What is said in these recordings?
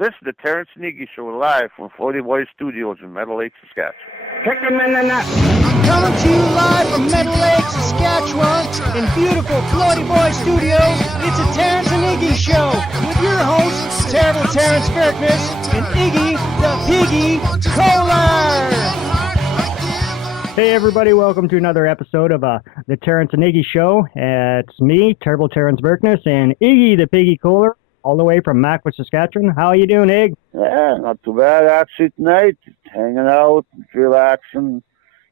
Listen to Terrance and Iggy Show live from 40 Boy Studios in Meadow Lake, Saskatchewan. Kick 'em in the nuts. I'm coming to you live from Meadow Lake, Saskatchewan, in beautiful Floaty Boy Studios. It's a Terrance and Iggy Show with your hosts, Terrible Terrance Bjerkness and Iggy the Piggy Kohler. Hey everybody, welcome to another episode of the Terrance and Iggy Show. It's me, Terrible Terrance Bjerkness, and Iggy the Piggy Kohler, all the way from Macwa, Saskatchewan. How are you doing, Ig? Yeah, not too bad actually tonight. Hanging out, relaxing,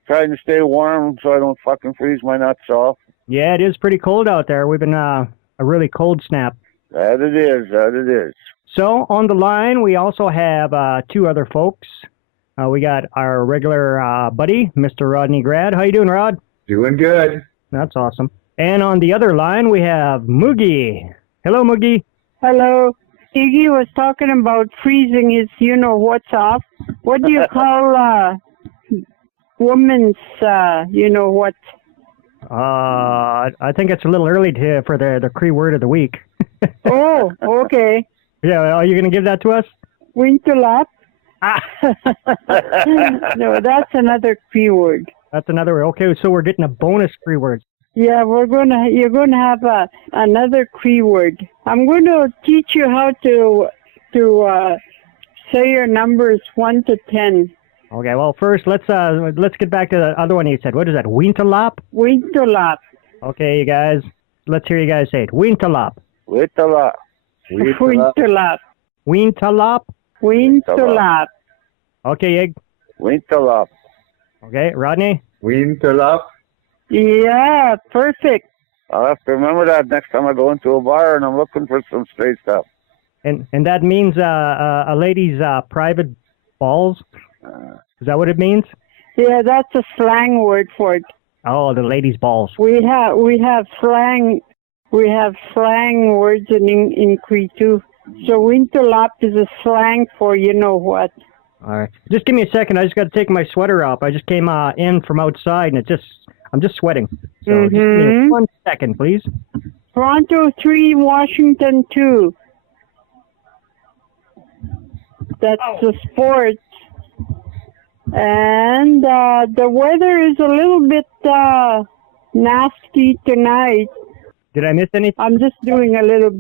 trying to stay warm so I don't fucking freeze my nuts off. Yeah, it is pretty cold out there. We've been a really cold snap. That it is. So, on the line, we also have two other folks. We got our regular buddy, Mr. Rodney Grad. How you doing, Rod? Doing good. That's awesome. And on the other line, we have Moogie. Hello, Moogie. Hello. Iggy was talking about freezing his you-know-what's off. What do you call woman's you-know-what? I think it's a little early for the Cree word of the week. Oh, okay. Yeah, are you going to give that to us? Winterlap? No, that's another Cree word. That's another word. Okay, so we're getting a bonus Cree word. Yeah, you're going to have another Cree word. I'm going to teach you how to say your numbers 1 to 10. Okay, well, first let's get back to the other one you said. What is that? Winterlap? Winterlap. Okay, you guys. Let's hear you guys say it. Winterlap. Winterlap. Winterlap. Winterlap. Winterlap. Okay, Ig. Winterlap. Okay, Rodney. Winterlap. Yeah, perfect. I'll have to remember that next time I go into a bar and I'm looking for some straight stuff. And that means a lady's private balls? Is that what it means? Yeah, that's a slang word for it. Oh, the lady's balls. We have slang words in Cree too. So winterlap is a slang for you know what. All right. Just give me a second. I just got to take my sweater off. I just came in from outside and I'm just sweating. So just give me 1 second, please. Toronto 3, Washington 2. That's the sports. And the weather is a little bit nasty tonight. Did I miss anything? I'm just doing a little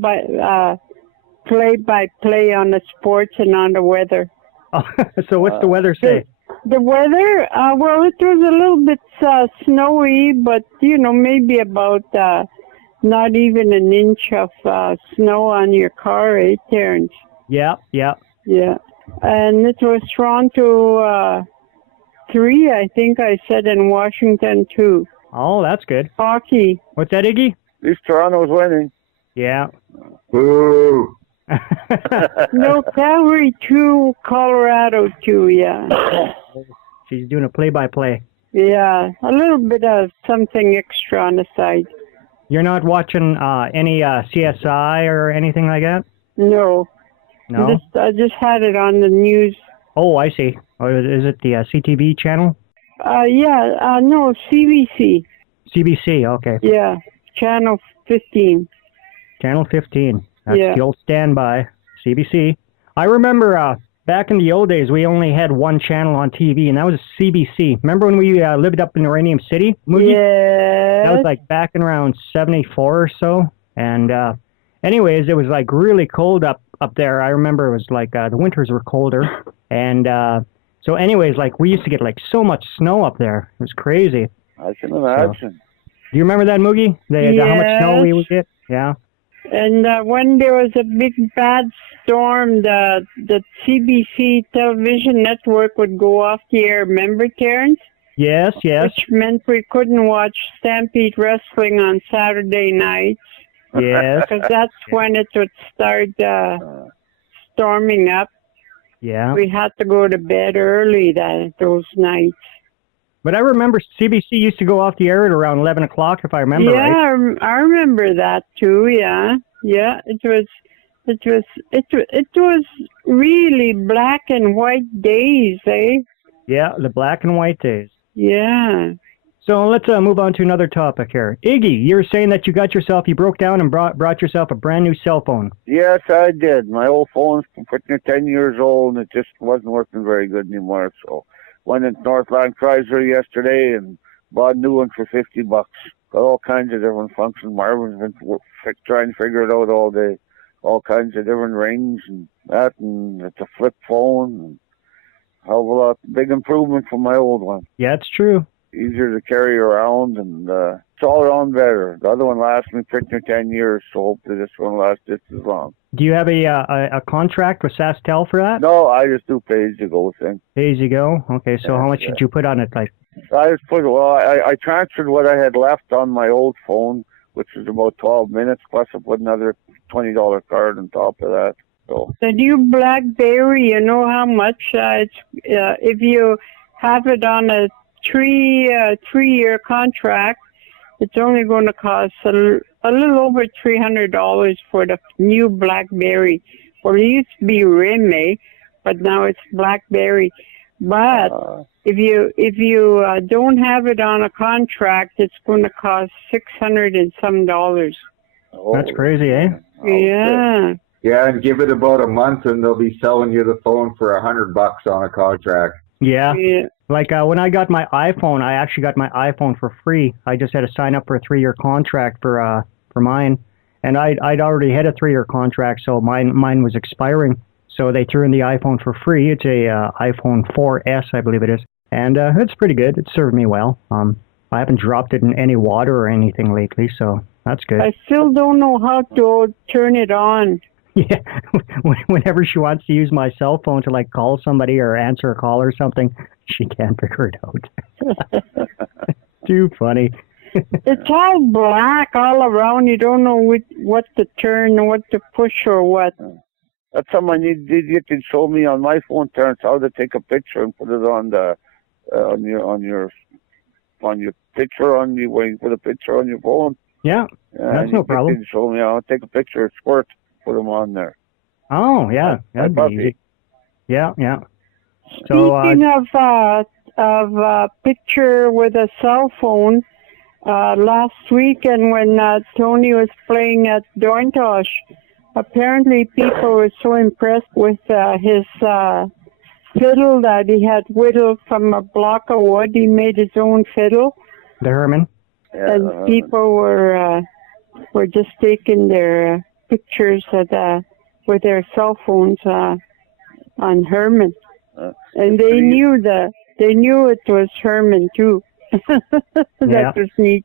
play-by-play on the sports and on the weather. Oh, so what's the weather say? The weather, well, it was a little bit snowy, but, maybe about not even an inch of snow on your car, eh, Terrance? Yeah. Yeah. And it was Toronto 3, I think I said, in Washington 2. Oh, that's good. Hockey. What's that, Iggy? At least Toronto's winning. Yeah. Boo. No, Calgary 2, Colorado 2, yeah. She's doing a play-by-play. Yeah, a little bit of something extra on the side. You're not watching any CSI or anything like that? No. No? I just had it on the news. Oh, I see. Oh, is it the CTV channel? No, CBC. CBC, okay. Yeah, Channel 15. Channel 15. That's Yeah. the old standby, CBC. I remember back in the old days, we only had one channel on TV, and that was CBC. Remember when we lived up in Uranium City? Moogie? Yeah. That was like back in around 74 or so. And anyways, it was like really cold up there. I remember it was like the winters were colder. And so anyways, like we used to get like so much snow up there. It was crazy. I can imagine. So, do you remember that, Moogie? How much snow we would get? Yeah. And when there was a big bad storm, the CBC television network would go off the air. Remember, Terrance? Yes. Which meant we couldn't watch Stampede Wrestling on Saturday nights. Yes. Because that's when it would start storming up. Yeah. We had to go to bed early those nights. But I remember CBC used to go off the air at around 11 o'clock, if I remember right. Yeah, I remember that too. Yeah, it was really black and white days, eh? Yeah, the black and white days. Yeah. So let's move on to another topic here. Iggy, you're saying that you broke down and brought yourself a brand new cell phone. Yes, I did. My old phone's freaking 10 years old, and it just wasn't working very good anymore. So went into Northland Chrysler yesterday and bought a new one for $50. Got all kinds of different functions. Marvin's been trying to figure it out all day. All kinds of different rings and that, and it's a flip phone. And hell of a lot. Big improvement from my old one. Yeah, it's true. Easier to carry around, and it's all around better. The other one lasted me 10 years, so hopefully this one lasts just as long. Do you have a contract with SaskTel for that? No, I just do pay-as-you-go thing. Pay-as-you-go? Okay, so how much did you put on it? I transferred what I had left on my old phone, which was about 12 minutes, plus I put another $20 card on top of that. So The new BlackBerry, you know how much it's if you have it on a three-year contract, it's only going to cost a little over $300 for the new BlackBerry. Well, it used to be Reme, but now it's BlackBerry. But if you don't have it on a contract, it's going to cost $600 and some dollars. That's crazy, eh? Yeah. Yeah, and give it about a month, and they'll be selling you the phone for $100 on a contract. Yeah. Yeah. Like when I got my iPhone, I actually got my iPhone for free. I just had to sign up for a 3-year contract for mine, and I'd already had a 3-year contract, so mine was expiring. So they threw in the iPhone for free. It's a iPhone 4S, I believe it is, and it's pretty good. It served me well. I haven't dropped it in any water or anything lately, so that's good. I still don't know how to turn it on. Yeah, whenever she wants to use my cell phone to like call somebody or answer a call or something, she can't figure it out. Too funny. It's all black all around. You don't know what to turn, what to push, or what. that's something you can show me on my phone, Terrance, how to take a picture and put it on the on your picture when you put a picture on your phone. Yeah, that's no problem. You can show me how to take a picture of squirt. Put them on there. Oh, yeah. That'd be easy. Yeah. So, speaking of a picture with a cell phone, last weekend when Tony was playing at Dorintosh, apparently people were so impressed with his fiddle that he had whittled from a block of wood. He made his own fiddle. The Herman? Yeah, and people were just taking their pictures with their cell phones on Herman, and they knew it was Herman too. That was neat.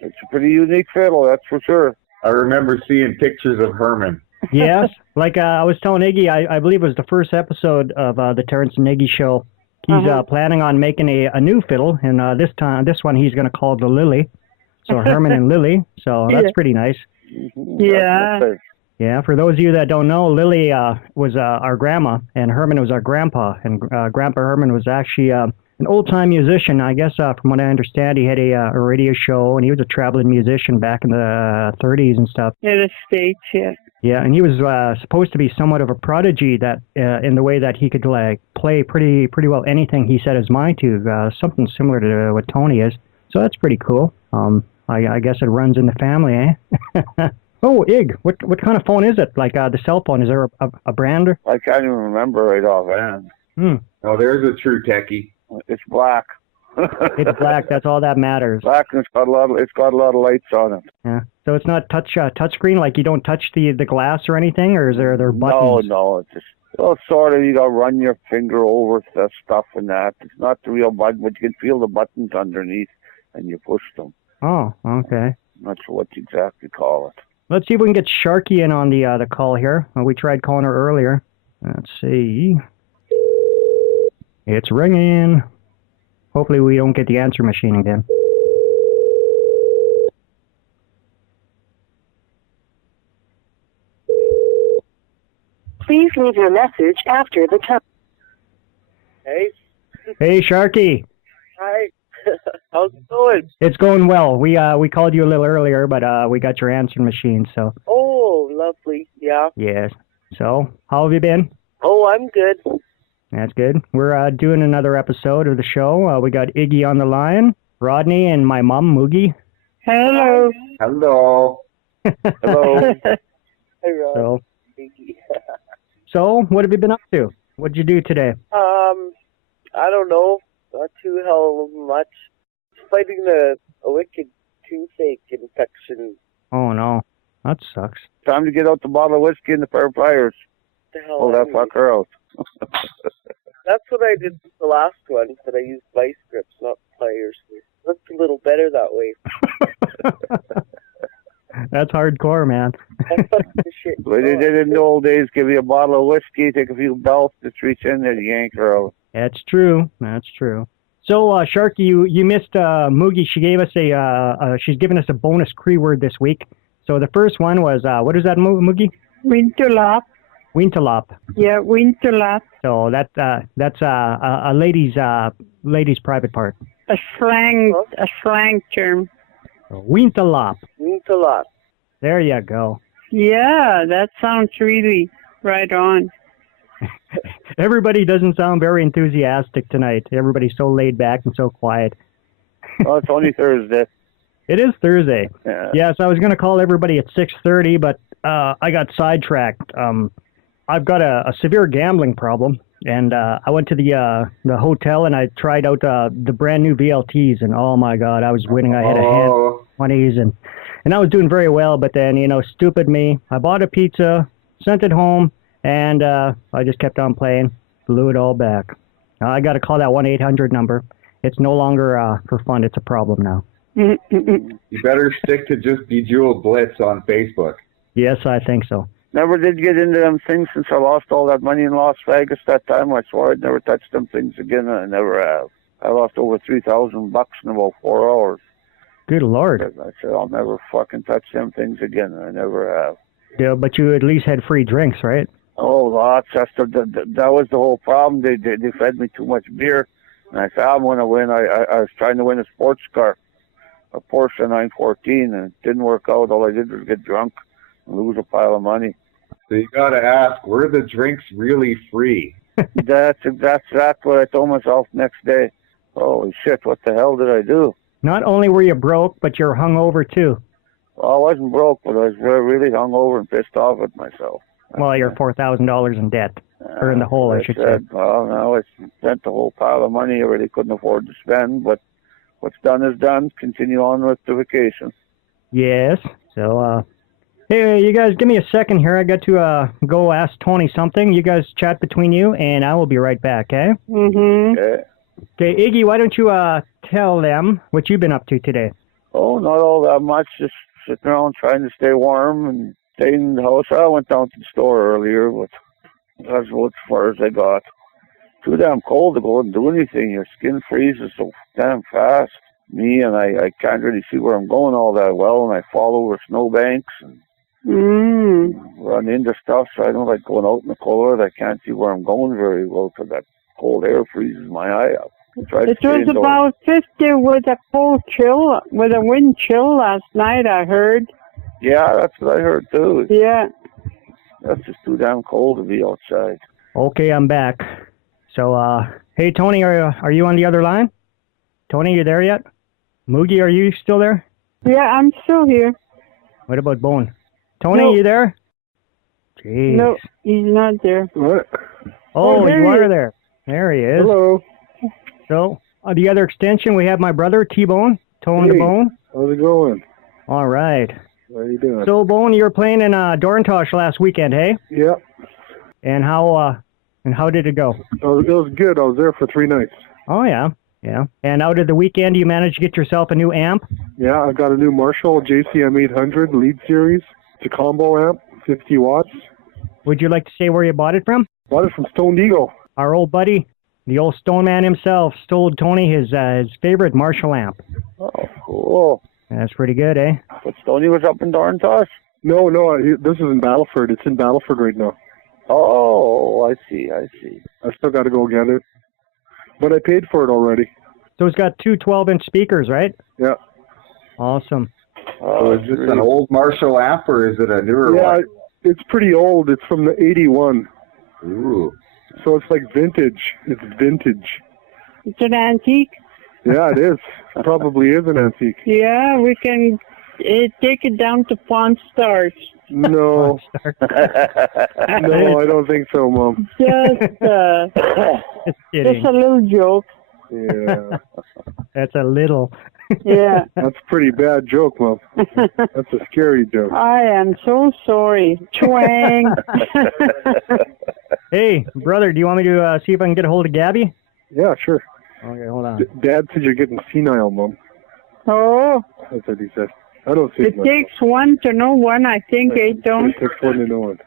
It's a pretty unique fiddle, that's for sure. I remember seeing pictures of Herman. Yes, like I was telling Iggy, I believe it was the first episode of the Terrance and Iggy show. He's planning on making a new fiddle, and this one he's going to call the Lily. So Herman and Lily. So that's pretty nice. Yeah. Yeah, for those of you that don't know, Lily was our grandma, and Herman was our grandpa. And Grandpa Herman was actually an old-time musician. I guess from what I understand, he had a radio show, and he was a traveling musician back in the 30s and stuff. In the States, yeah. Yeah, and he was supposed to be somewhat of a prodigy that in the way that he could like play pretty well anything he set his mind to, something similar to what Tony is. So that's pretty cool. I guess it runs in the family, eh? Oh, Ig, what kind of phone is it? Like the cell phone, is there a brand? I can't even remember right offhand. Oh, there's a true techie. It's black. It's black. That's all that matters. Black, and it's got a lot of lights on it. Yeah. So it's not touch screen. Like you don't touch the glass or anything, or is there buttons? No. It's just sort of you got to run your finger over the stuff and that. It's not the real button, but you can feel the buttons underneath, and you push them. Oh, okay. Not sure what you exactly call it. Let's see if we can get Sharky in on the call here. We tried calling her earlier. Let's see. It's ringing. Hopefully we don't get the answer machine again. Please leave your message after the tone. Hey. Hey, Sharky. Hi. How's it going? It's going well. We called you a little earlier, but we got your answering machine, so. Oh, lovely. Yeah. Yes. So, how have you been? Oh, I'm good. That's good. We're doing another episode of the show. We got Iggy on the line Rodney and my mom, Moogie. Hello. Hello. Hello. Hey, Ron. So, what have you been up to? What'd you do today? I don't know. Not too hell much. Fighting a wicked toothache infection. Oh, no. That sucks. Time to get out the bottle of whiskey and the pair of pliers. The hell Pull that fucker out. That's what I did with the last one, but I used vice grips, not pliers. It looked a little better that way. That's hardcore, man. The way they did in the old days, give you a bottle of whiskey, take a few belts, just reach in there, yank her out. That's true. That's true. So, Sharky, you missed Moogie. She gave us she's given us a bonus Cree word this week. So the first one was, what is that, Moogie? Winterlap. Winterlap. Yeah, winterlap. So that's a lady's private part. A slang term. Winterlap. Winterlap. There you go. Yeah, that sounds really right on. Everybody doesn't sound very enthusiastic tonight. Everybody's so laid back and so quiet. Well, it's only Thursday. It is Thursday. Yeah. Yes, I was going to call everybody at 6:30, but I got sidetracked. I've got a severe gambling problem, and I went to the hotel and I tried out the brand new VLTs, and oh my God, I was winning. I had a hand 20s, and I was doing very well. But then, stupid me, I bought a pizza, sent it home, and I just kept on playing, blew it all back. I got to call that 1-800 number. It's no longer for fun. It's a problem now. You better stick to just Bejeweled Blitz on Facebook. Yes, I think so. Never did get into them things since I lost all that money in Las Vegas that time. I swore I'd never touch them things again, and I never have. I lost over $3,000 in about 4 hours. Good Lord. I said, I'll never fucking touch them things again, and I never have. Yeah, but you at least had free drinks, right? Oh, lots. That was the whole problem. They fed me too much beer, and I said, I'm going to win. I was trying to win a sports car, a Porsche 914, and it didn't work out. All I did was get drunk and lose a pile of money. So you got to ask, were the drinks really free? That's what I told myself next day. Holy shit, what the hell did I do? Not only were you broke, but you're hungover too. Well, I wasn't broke, but I was really hungover and pissed off at myself. Well, you're $4,000 in debt. Or in the hole, I should say. Well, no, I spent the whole pile of money I really couldn't afford to spend, but what's done is done. Continue on with the vacation. Yes. So, hey, you guys, give me a second here. I got to go ask Tony something. You guys chat between you, and I will be right back, eh? Mm-hmm. Okay. Okay, Iggy, why don't you tell them what you've been up to today? Oh, not all that much. Just sitting around trying to stay warm and staying in the house. I went down to the store earlier, but that's about as far as I got. Too damn cold to go and do anything. Your skin freezes so damn fast. Me, and I can't really see where I'm going all that well, and I fall over snowbanks and run into stuff, so I don't like going out in the cold. I can't see where I'm going very well because that cold air freezes my eye up. It was about 50 with a cold chill, with a wind chill last night, I heard. Yeah, that's what I heard too. Yeah. That's just too damn cold to be outside. Okay, I'm back. So, hey, Tony, are you on the other line? Tony, you there yet? Moogie, are you still there? Yeah, I'm still here. What about Bone? Tony, No. you there? Jeez. No, he's not there. What? Oh, there you he are is. there. There he is. Hello. So, the other extension, we have my brother, T-Bone, Tone to Hey. Bone. How's it going? All right. How you doing? So, Bone, you were playing in Dorintosh last weekend, hey? Yeah. And how did it go? It was good. I was there for 3 nights. Oh, yeah. Yeah. And out of the weekend, you managed to get yourself a new amp? Yeah, I got a new Marshall JCM 800 lead series. It's a combo amp, 50 watts. Would you like to say where you bought it from? Bought it from Stone Eagle. Our old buddy, the old Stone Man himself, stole Tony his favorite Marshall amp. Oh, cool. That's pretty good, eh? But Stoney was up in Dorintosh? No, this is in Battleford. It's in Battleford right now. Oh, I see. I still got to go get it. But I paid for it already. So it's got two 12-inch speakers, right? Yeah. Awesome. So is this an old Marshall amp or is it a newer Yeah, one? it's pretty old. It's from the 81. Ooh. So it's like vintage. It's vintage. It's an antique. Yeah, it is. Probably is an antique. Yeah, we can take it down to Pawn Stars. No. No, I don't think so, Mom. Just a little joke. Yeah. That's a little. Yeah. That's a pretty bad joke, Mom. That's a scary joke. I am so sorry. Twang. Hey, brother, do you want me to see if I can get a hold of Gabby? Yeah, sure. Okay, hold on. Dad said you're getting senile, Mom. Oh. That's what he said. I don't see it. It takes one to know one, I think, don't? It takes one to know one.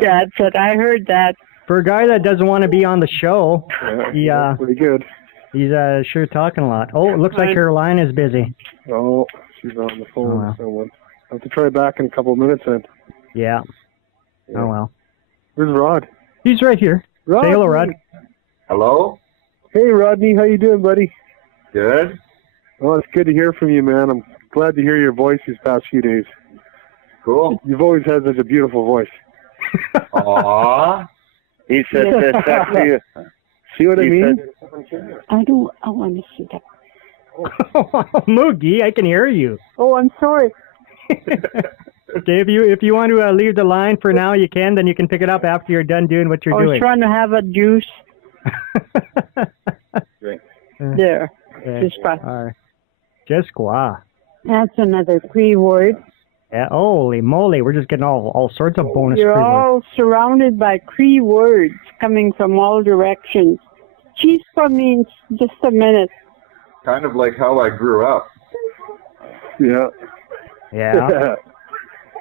Dad said, I heard that. For a guy that doesn't want to be on the show, yeah, pretty good. He's sure talking a lot. Oh, it looks like Caroline is busy. Oh, she's on the phone with someone. I'll have to try back in a couple of minutes then. Yeah. Oh, well. Where's Rod? He's right here. Rod. Say hello, Rod. Hello? Hey, Rodney. How you doing, buddy? Good. Well, it's good to hear from you, man. I'm glad to hear your voice these past few days. Cool. You've always had such a beautiful voice. Aww. He said sexy. See what I mean? I want to see that. Moogie, I can hear you. Oh, I'm sorry. Okay, if you want to leave the line for now, you can. Then you can pick it up after you're done doing what you're doing. I was trying to have a juice. There. Just quoi. That's another Cree word. Yeah, holy moly, we're just getting all sorts of bonus You're Cree all words. surrounded by Cree words coming from all directions. Chispa means just a minute. Kind of like how I grew up. Yeah. Yeah.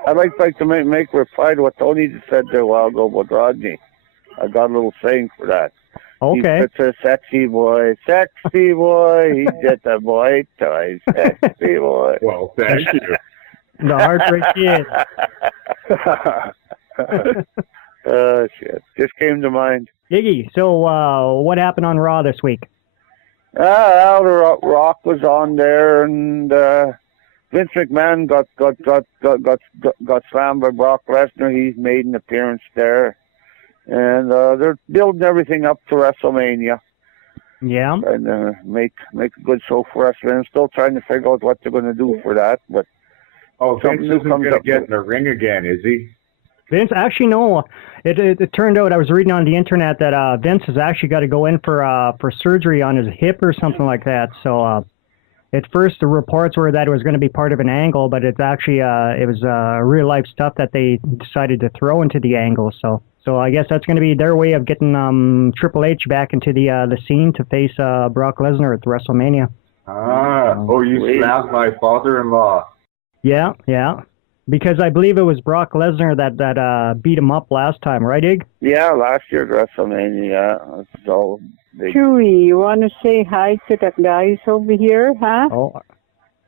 I'd like to make reply to what Tony just said there a while ago about Rodney. I got a little saying for that. Okay. He's such a sexy boy. Sexy boy. He's just a boy toy. Sexy boy. Well, thank you. The Heartbreak Kid. Oh, shit. Just came to mind. Iggy, so what happened on Raw this week? The Rock was on there, and Vince McMahon got slammed by Brock Lesnar. He's made an appearance there. And they're building everything up to WrestleMania. Yeah. And make a good show for WrestleMania. I'm still trying to figure out what they're going to do for that. But Vince isn't going to get in the ring again, is he? Vince, actually, no. It turned out, I was reading on the internet that Vince has actually got to go in for surgery on his hip or something like that. So at first the reports were that it was going to be part of an angle, but it's actually it was real life stuff that they decided to throw into the angle. So I guess that's going to be their way of getting Triple H back into the scene to face Brock Lesnar at WrestleMania. You slapped my father-in-law. Yeah. Because I believe it was Brock Lesnar that beat him up last time, right, Ig? Yeah, last year at WrestleMania. That's all big. Chewy, you want to say hi to the guys over here, huh? Oh,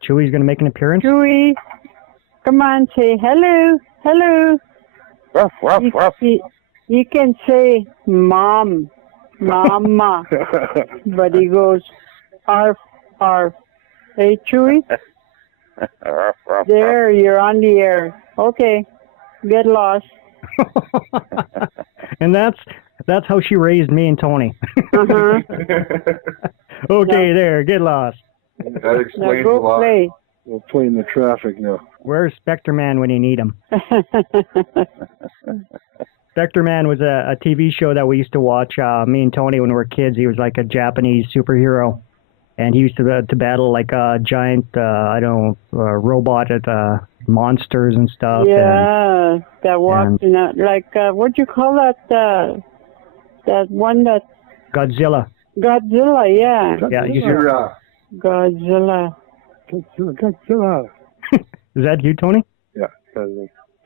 Chewy's going to make an appearance? Chewy, come on, say hello. Hello. Ruff, ruff, ruff. You can say mom, mama, but he goes arf, arf. Hey, Chewy? Ruff, ruff, there, ruff. You're on the air. Okay, get lost. And that's how she raised me and Tony. Uh-huh. Okay, there, get lost. That explains now go a lot. Play. We'll play in the traffic now. Where's Spectre Man when you need him? Spectre Man was a TV show that we used to watch, me and Tony, when we were kids. He was like a Japanese superhero. And he used to battle like a giant, robot at monsters and stuff. Yeah, that walked in that, like, what do you call that, that one that... Godzilla. Godzilla, yeah. Godzilla. Godzilla. Godzilla. Is that you, Tony? Yeah.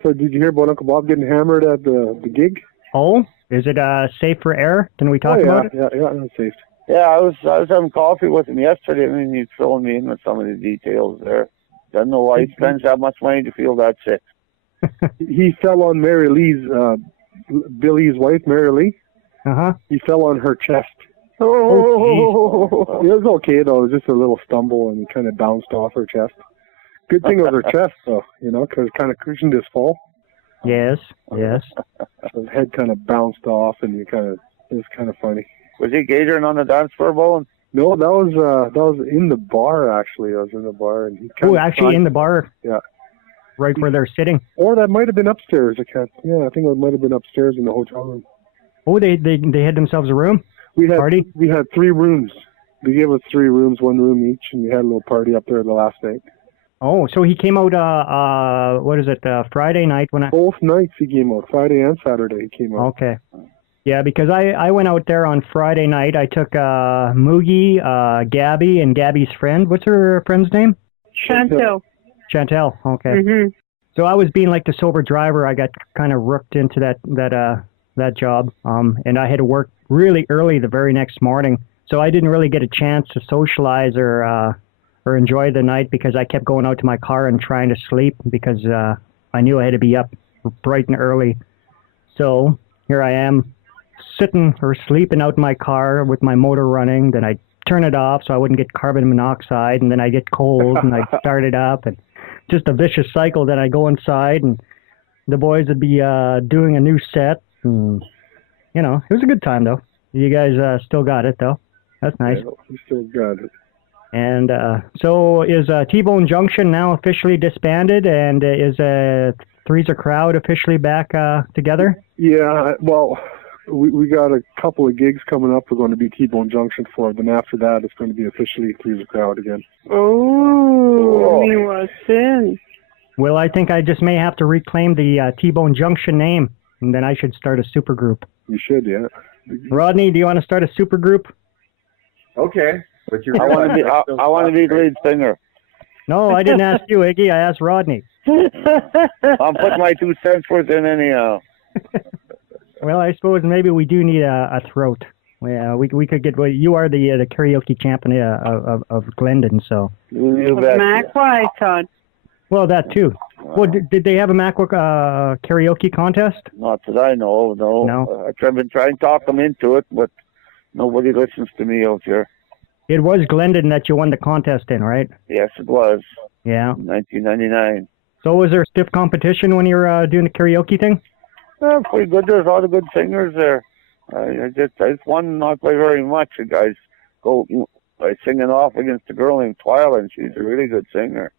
So did you hear about Uncle Bob getting hammered at the gig? Oh, is it safe for air? Can we talk about it? Yeah, it's safe. Yeah, I was having coffee with him yesterday, and he's filling me in with some of the details there. Doesn't know why he spends that much money to feel that sick. He fell on Mary Lee's, Billy's wife, Mary Lee. Uh-huh. He fell on her chest. Oh, it was okay, though. It was just a little stumble, and he kind of bounced off her chest. Good thing it was her chest, though, because it kind of cushioned his fall. Yes. His head kind of bounced off, and it was kind of funny. Was he catering on the dance floor, Bowen? No, that was in the bar, actually. I was in the bar. And he actually in the bar? Yeah. Right where they're sitting? Or that might have been upstairs. I think it might have been upstairs in the hotel room. Oh, they had themselves a room? Party? We had 3 rooms. They gave us 3 rooms, 1 room each, and we had a little party up there the last night. Oh, so he came out, Friday night? Both nights he came out, Friday and Saturday he came out. Okay. Yeah, because I went out there on Friday night. I took Moogie, Gabby, and Gabby's friend. What's her friend's name? Chantel. Chantel, okay. Mm-hmm. So I was being like the sober driver. I got kind of rooked into that job, and I had to work really early the very next morning. So I didn't really get a chance to socialize or enjoy the night because I kept going out to my car and trying to sleep because I knew I had to be up bright and early. So here I am, sitting or sleeping out in my car with my motor running. Then I turn it off so I wouldn't get carbon monoxide, and then I get cold and I start it up, and just a vicious cycle. Then I go inside and the boys would be doing a new set, and it was a good time though. You guys still got it though. That's nice. Yeah, we still got it. And so is T-Bone Junction now officially disbanded, and is Three's a Crowd officially back together? Yeah, well, we got a couple of gigs coming up we're going to be T-Bone Junction for, then after that it's going to be officially Three's a Crowd again. Oh, he was in. Well, I think I just may have to reclaim the T-Bone Junction name, and then I should start a supergroup. You should, yeah. Rodney, do you want to start a supergroup? Okay. But I want to be the lead singer. No, I didn't ask you, Iggy. I asked Rodney. I'm putting my 2 cents worth in anyhow. Well, I suppose maybe we do need a throat. Yeah, we could get. Well, you are the karaoke champion of Glendon, so. You bet. Macwa, I thought. Well, that too. Well, did they have a Macwa karaoke contest? Not that I know. No. I've been trying to talk them into it, but nobody listens to me out here. It was Glendon that you won the contest in, right? Yes, it was. Yeah. 1999. So was there stiff competition when you were doing the karaoke thing? Pretty good. There's a lot of good singers there. I just won not by very much. The guys go by singing off against a girl named Twyla, and she's a really good singer.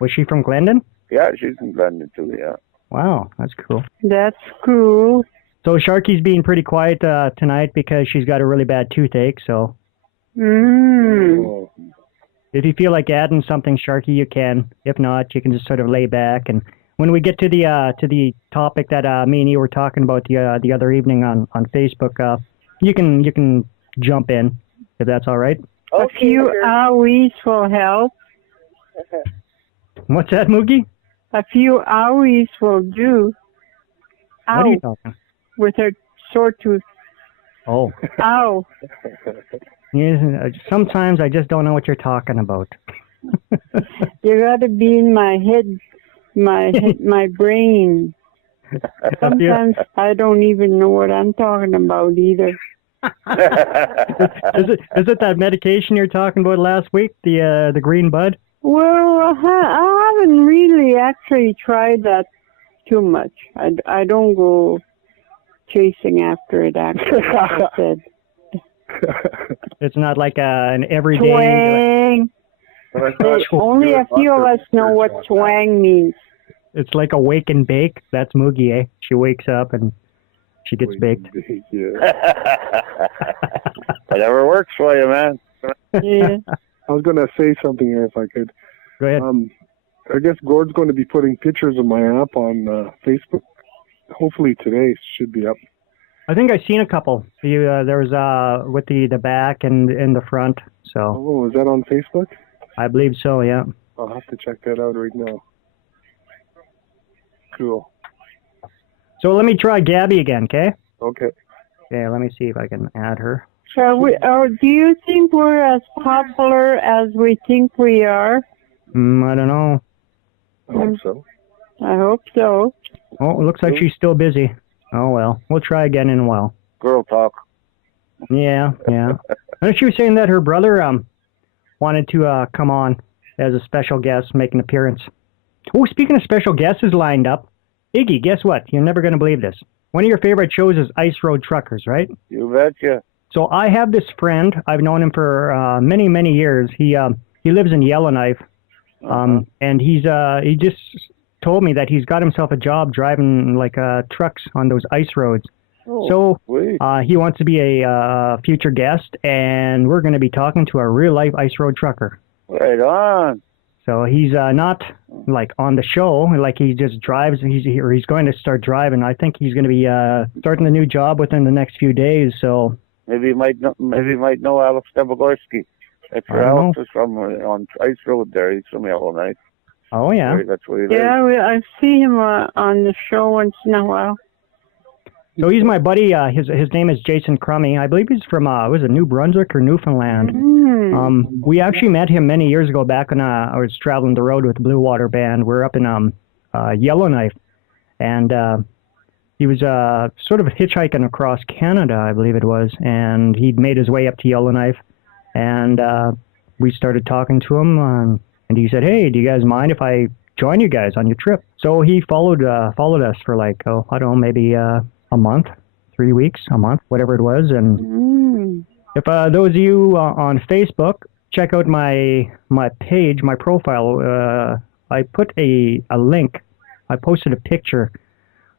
Was she from Glendon? Yeah, she's from Glendon too, yeah. Wow, that's cool. That's cool. So Sharky's being pretty quiet tonight because she's got a really bad toothache, so... Mm. If you feel like adding something, Sharky, you can. If not, you can just sort of lay back. And when we get to the topic that me and you were talking about the other evening on Facebook, you can jump in if that's all right. A few hours will help. What's that, Moogie? A few hours will do. Ow. What are you talking? With her sore tooth. Oh. Ow. Yeah, sometimes I just don't know what you're talking about. You gotta be in my head, my brain. Sometimes I don't even know what I'm talking about either. Is it that medication you're talking about last week, the green bud? Well, I haven't really actually tried that too much. I don't go chasing after it, actually, like I said. It's not like an everyday... Twang! Only a few of us know what twang means. It's like a wake and bake. That's Moogie, eh? She wakes up and she gets baked. Yeah. Whatever works for you, man. Yeah. I was going to say something here if I could. Go ahead. I guess Gord's going to be putting pictures of my app on Facebook. Hopefully today should be up. I think I've seen a couple. There was with the back and in the front. So. Oh, is that on Facebook? I believe so, yeah. I'll have to check that out right now. Cool. So let me try Gabby again, okay? Okay. Yeah, let me see if I can add her. Shall we? Or do you think we're as popular as we think we are? I don't know. I hope so. I hope so. Oh, it looks like she's still busy. Oh, well. We'll try again in a while. Girl talk. Yeah. And she was saying that her brother wanted to come on as a special guest, make an appearance. Oh, speaking of special guests is lined up. Iggy, guess what? You're never going to believe this. One of your favorite shows is Ice Road Truckers, right? You betcha. So I have this friend. I've known him for many, many years. He lives in Yellowknife, and he just told me that he's got himself a job driving like trucks on those ice roads. So he wants to be a future guest, and we're going to be talking to a real-life ice road trucker. Right on. So he's not like on the show, like he just drives. He's going to start driving. I think he's going to be starting a new job within the next few days. So maybe you might know Alex Debogorski. That's where Alex is from, on Ice Road there. He's from Yellowknife. Oh yeah. That's where he lives. Yeah, I see him on the show once in a while. So he's my buddy. His name is Jason Crummy. I believe he's from was it New Brunswick or Newfoundland. We actually met him many years ago back when I was traveling the road with the Blue Water Band. We're up in Yellowknife, and he was sort of hitchhiking across Canada, I believe it was, and he'd made his way up to Yellowknife, and we started talking to him, and he said, "Hey, do you guys mind if I join you guys on your trip?" So he followed us for like, I don't know, maybe a month, 3 weeks, a month, whatever it was. And if those of you on Facebook, check out my page, my profile. I put a link. I posted a picture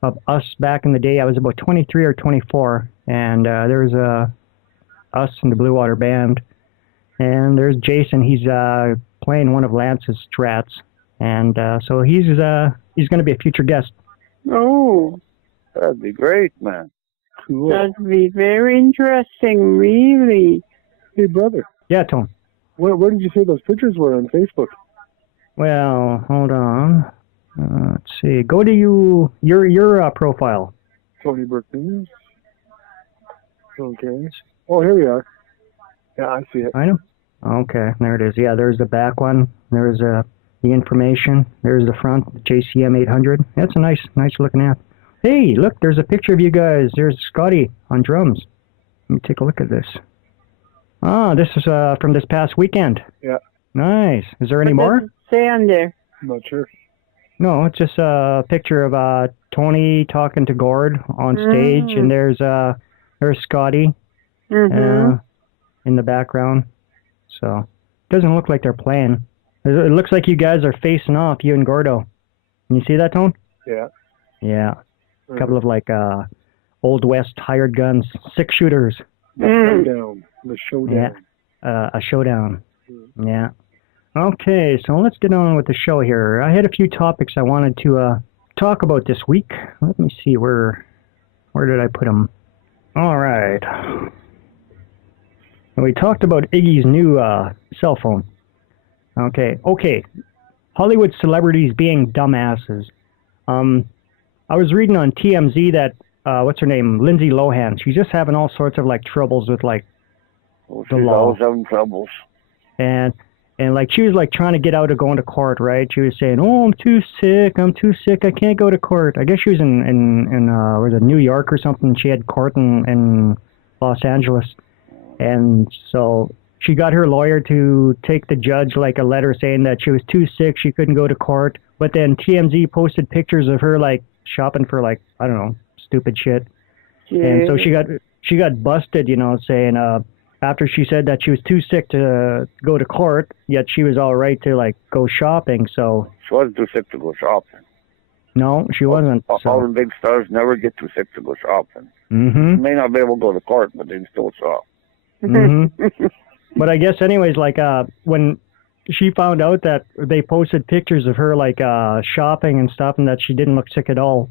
of us back in the day. I was about 23 or 24, and there's us in the Blue Water Band. And there's Jason. He's playing one of Lance's strats, and so he's going to be a future guest. Oh, that'd be great, man. Cool. That'd be very interesting, really. Hey, brother. Yeah, Tom. Where did you say those pictures were on Facebook? Well, hold on. Let's see. Go to your profile. Tony Bjerkness. Okay. Oh, here we are. Yeah, I see it. I know. Okay, there it is. Yeah, there's the back one. There's the information. There's the front, JCM 800. That's a nice looking app. Hey, look, there's a picture of you guys. There's Scotty on drums. Let me take a look at this. Ah, this is from this past weekend. Yeah. Nice. Is there any more? Say on there. I'm not sure. No, it's just a picture of Tony talking to Gord on stage, and there's Scotty in the background. So it doesn't look like they're playing. It looks like you guys are facing off, you and Gordo. Can you see that, Tone? Yeah. Yeah. A couple of like Old West hired guns, 6-shooters. The showdown. Yeah. A showdown. Yeah. Okay, so let's get on with the show here. I had a few topics I wanted to talk about this week. Let me see, where did I put them? All right. We talked about Iggy's new cell phone. Okay. Hollywood celebrities being dumbasses. I was reading on TMZ that, what's her name, Lindsay Lohan, she's just having all sorts of like troubles with like the law. Always having troubles. And like she was like trying to get out of going to court, right? She was saying, "Oh, I'm too sick, I can't go to court." I guess she was in was it New York or something? She had court in Los Angeles. And so she got her lawyer to take the judge like a letter saying that she was too sick, she couldn't go to court. But then TMZ posted pictures of her like shopping for like, I don't know, stupid shit. Yeah. And so she got busted, saying after she said that she was too sick to go to court, yet she was all right to like go shopping. So she wasn't too sick to go shopping. No, she wasn't. All the big stars never get too sick to go shopping. Mm-hmm. They may not be able to go to court, but they can still shop. Mm-hmm. But I guess anyways, like when she found out that they posted pictures of her like shopping and stuff, and that she didn't look sick at all,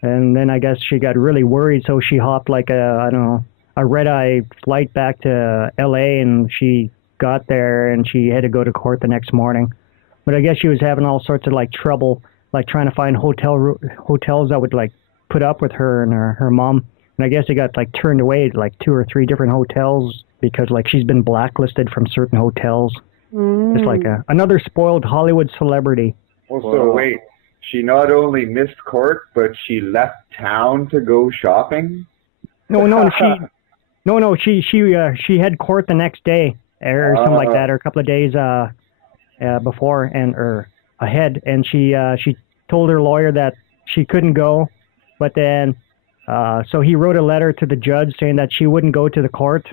and then I guess she got really worried, so she hopped like a red-eye flight back to LA, and she got there and she had to go to court the next morning. But I guess she was having all sorts of like trouble, like trying to find hotels that would like put up with her and her mom. And I guess they got like turned away to like 2 or 3 different hotels because like she's been blacklisted from certain hotels. It's like another spoiled Hollywood celebrity. Well, so wait, she not only missed court, but she left town to go shopping? No, she had court the next day or something like that, or a couple of days before or ahead, and she told her lawyer that she couldn't go, but then So he wrote a letter to the judge saying that she wouldn't go to the court,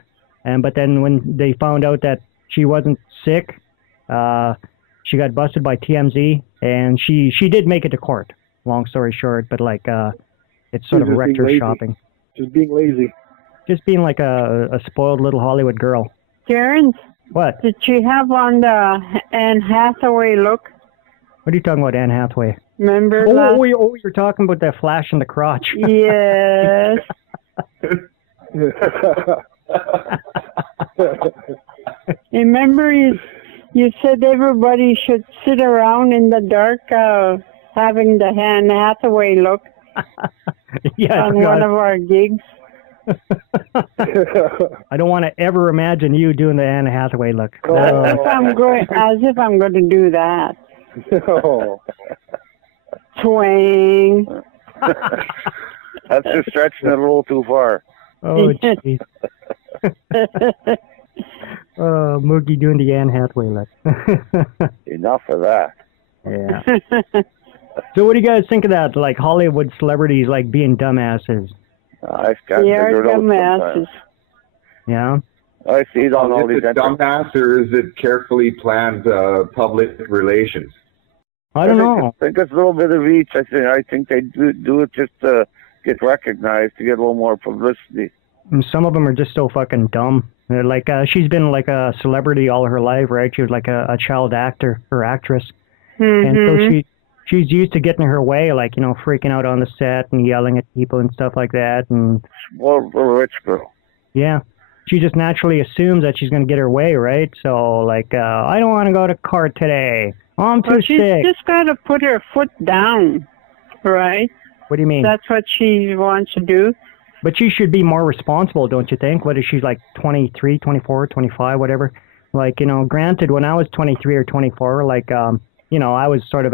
but then when they found out that she wasn't sick, she got busted by TMZ, and she did make it to court. Long story short, but like it sort of wrecked her shopping. Just being lazy. Just being like a spoiled little Hollywood girl. Terrance, What? did she have on the Anne Hathaway look? What are you talking about, Anne Hathaway? Remember Oh, you're talking about that flash in the crotch. Yes. Remember you said everybody should sit around in the dark having the Anne Hathaway look Yeah, on one of our gigs. I don't want to ever imagine you doing the Anne Hathaway look. As if I'm going to do that. Oh. Twang. That's just stretching it a little too far. Oh, jeez. Moogie doing the Anne Hathaway look. Enough of that. Yeah. So what do you guys think of that, like Hollywood celebrities like being dumbasses? I got They are figured out dumbasses. sometimes. Yeah? I see it on all Is these it dumbass or is it carefully planned public relations? I don't know. I think it's a little bit of each. I think they do it just to get recognized, to get a little more publicity. And some of them are just so fucking dumb. They're like, she's been like a celebrity all her life, right? She was like a child actor or actress. And so she's used to getting her way, like, you know, freaking out on the set and yelling at people and stuff like that. And Well, a rich girl. yeah, she just naturally assumes that she's going to get her way, right? So, like, I don't want to go to court today. Oh, I'm too She's sick. just got to put her foot down, right? What do you mean? That's what she wants to do. But she should be more responsible, don't you think? What is she, like 23, 24, 25, whatever? Like, you know, granted, when I was 23 or 24, like, you know, I was sort of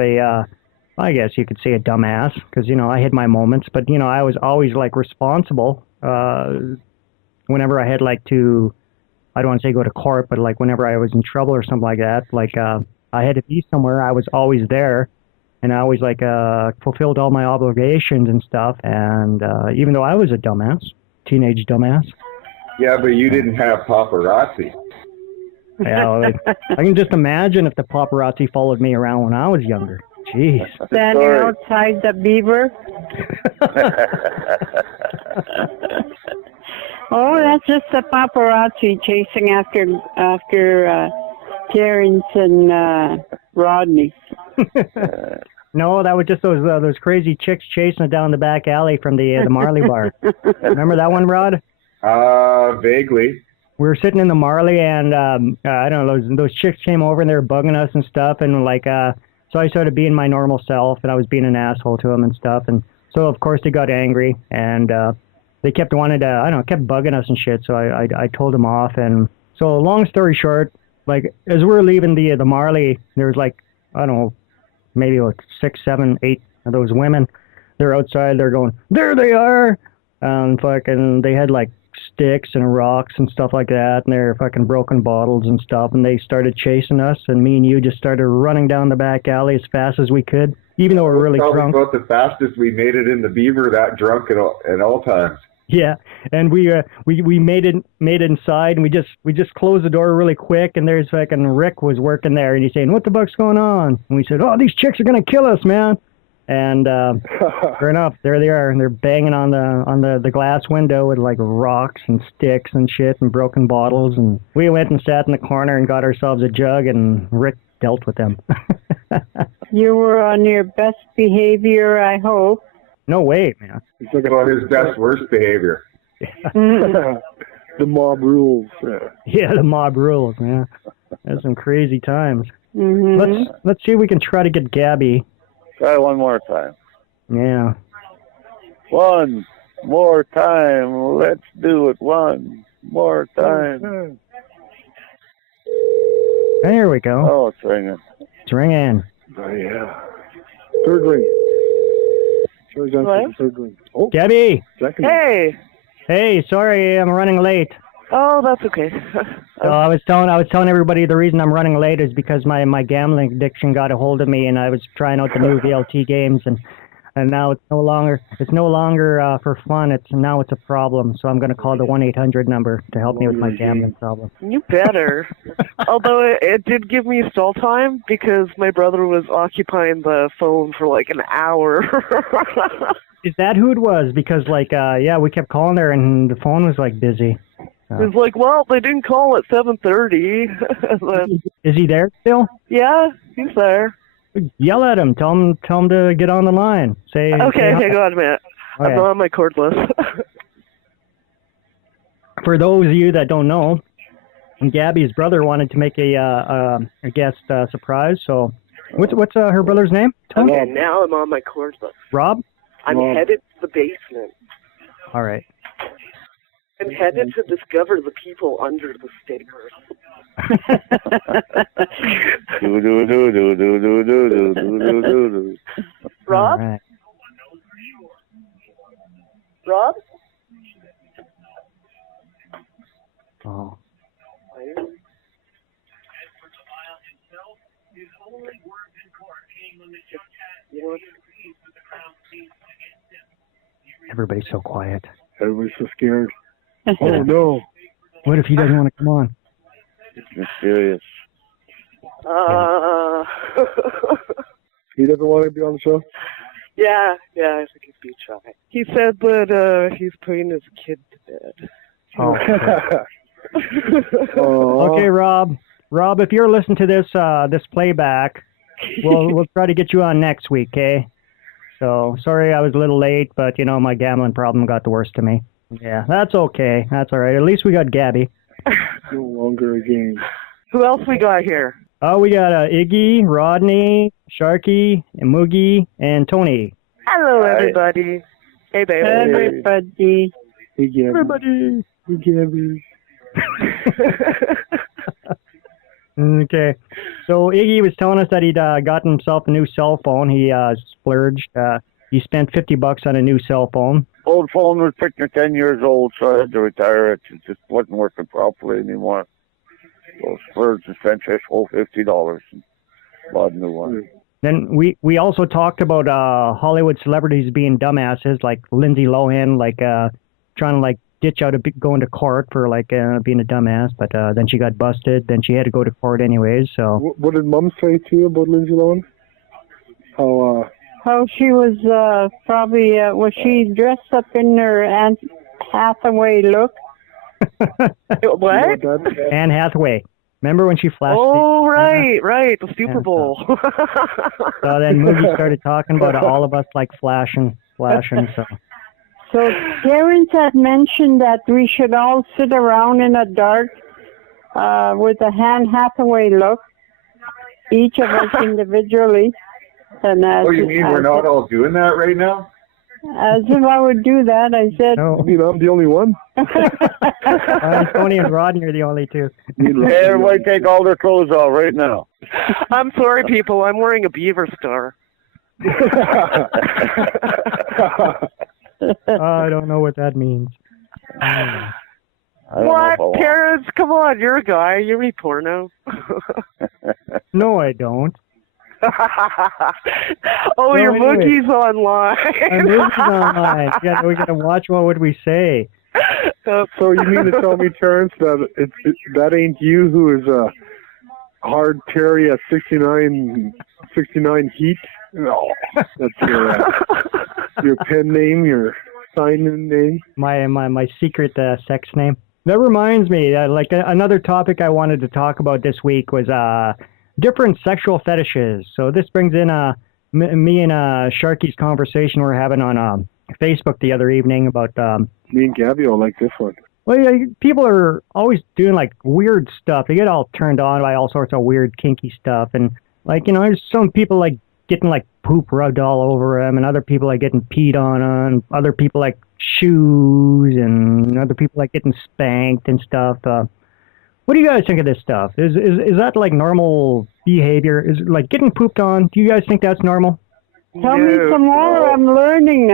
I guess you could say a dumbass, because, you know, I had my moments. But, you know, I was always, like, responsible whenever I had, like, to, I don't want to say go to court, but, like, whenever I was in trouble or something like that, like, I had to be somewhere, I was always there. And I always, like, fulfilled all my obligations and stuff. And even though I was a dumbass, teenage dumbass. Yeah, but you didn't have paparazzi. Yeah, like, I can just imagine if the paparazzi followed me around when I was younger. Jeez. Standing outside the beaver. Oh, that's just the paparazzi chasing after Terrance and Rodney. No, that was just those crazy chicks chasing it down the back alley from the Marley bar. Remember that one, Rod? Vaguely. We were sitting in the Marley, and I don't know, those chicks came over and they were bugging us and stuff, and like, so I started being my normal self, and I was being an asshole to them and stuff, and so of course they got angry, and they kept wanting to, I don't know, kept bugging us and shit, so I told them off, and so long story short, like, as we were leaving the Marley, there was like, I don't know, maybe like 6, 7, 8 of those women. They're outside, they're going, there they are! And fucking, they had like sticks and rocks and stuff like that, and they're fucking broken bottles and stuff, and they started chasing us, and me and you just started running down the back alley as fast as we could, even though we're really drunk. About the fastest we made it in the Beaver, that drunk at all times. Yeah, and we made it inside, and we just closed the door really quick, and there's fucking Rick was working there, and he's saying, what the fuck's going on? And we said, oh, these chicks are gonna kill us, man. And sure enough, there they are, and they're banging on the glass window with like rocks and sticks and shit and broken bottles, and we went and sat in the corner and got ourselves a jug, and Rick dealt with them. You were on your best behavior, I hope. No way, man. He's looking about his best worst behavior. The mob rules. Yeah, the mob rules, man. That's some crazy times. Mm-hmm. Let's see if we can try to get Gabby. Try one more time. Yeah. One more time. Let's do it one more time. There we go. Oh, it's ringing. It's ringing. Oh, yeah. Third ring. Third ring. Oh, Gabby! second. Hey. Hey, sorry, I'm running late. Oh, that's okay. So I was telling everybody the reason I'm running late is because my gambling addiction got a hold of me, and I was trying out the new VLT games, and And now it's no longer for fun. Now it's a problem. So I'm going to call the 1-800 number to help me with my gambling problem. You better. Although it did give me stall time because my brother was occupying the phone for like an hour. Is that who it was? Because we kept calling there and the phone was like busy. It was like, well, they didn't call at 7:30. Is he there still? Yeah, he's there. Yell at him. Tell him to get on the line. Say. Okay, hang on a minute. Okay. I'm on my cordless. For those of you that don't know, Gabby's brother wanted to make a guest surprise. So, what's her brother's name? Tom? Okay, now I'm on my cordless. Rob? I'm headed to the basement. All right. I'm headed to discover the people under the stairs. Rob? Right. Rob? Oh. Everybody's so quiet. Everybody's so scared. Oh, no. What if he doesn't want to come on? It's mysterious. He doesn't want to be on the show? Yeah, I think he'd be shy. He said that he's putting his kid to bed. Oh. Okay, Rob. Rob, if you're listening to this playback, we'll try to get you on next week, okay? So, sorry I was a little late, but, my gambling problem got the worst of me. Yeah, that's okay. That's all right. At least we got Gabby. No longer a game. Who else we got here? Oh, we got Iggy, Rodney, Sharky, and Moogie, and Tony. Hello, everybody. Hey, baby. Everybody. Hey, Gabby. Everybody. Hey, Gabby. Okay. So Iggy was telling us that he'd gotten himself a new cell phone. He splurged. He spent $50 on a new cell phone. Old phone was picking 10 years old, so I had to retire it. It just wasn't working properly anymore. So splurged and spent whole $50 and bought a new one. Then we also talked about Hollywood celebrities being dumbasses, like Lindsay Lohan, trying to ditch out going to court for being a dumbass, but then she got busted. Then she had to go to court anyways. So what did Mom say to you about Lindsay Lohan? How she was probably was she dressed up in her Anne Hathaway look? What? Anne Hathaway. Remember when she flashed? Oh, right, the Super Bowl. So then Moogie started talking about all of us flashing. So Terrance had mentioned that we should all sit around in a dark with a Anne Hathaway look, each of us individually. And you mean we're not all doing that right now? As if I would do that, I said. No. You mean I'm the only one? Tony and Rodney are the only two. Hey, everybody take all their clothes off right now. I'm sorry, people. I'm wearing a beaver star. I don't know what that means. What? Terrance, come on. You're a guy. You read porno. No, I don't. Oh, your Moogie's online. I'm online. We gotta watch what would we say. So you mean to tell me, Terrance, that that ain't you who is a hard Terry at 69 heat? No, that's your pen name, your sign name. My secret sex name. That reminds me, another topic I wanted to talk about this week was different sexual fetishes. So this brings in me and Sharky's conversation we're having on Facebook the other evening about. Me and Gabby will like this one. Well, yeah, people are always doing weird stuff. They get all turned on by all sorts of weird kinky stuff, and there's some people getting poop rubbed all over them, and other people getting peed on, other people shoes, and other people getting spanked and stuff. What do you guys think of this stuff? Is that normal behavior? Is getting pooped on? Do you guys think that's normal? Tell me some more. I'm learning.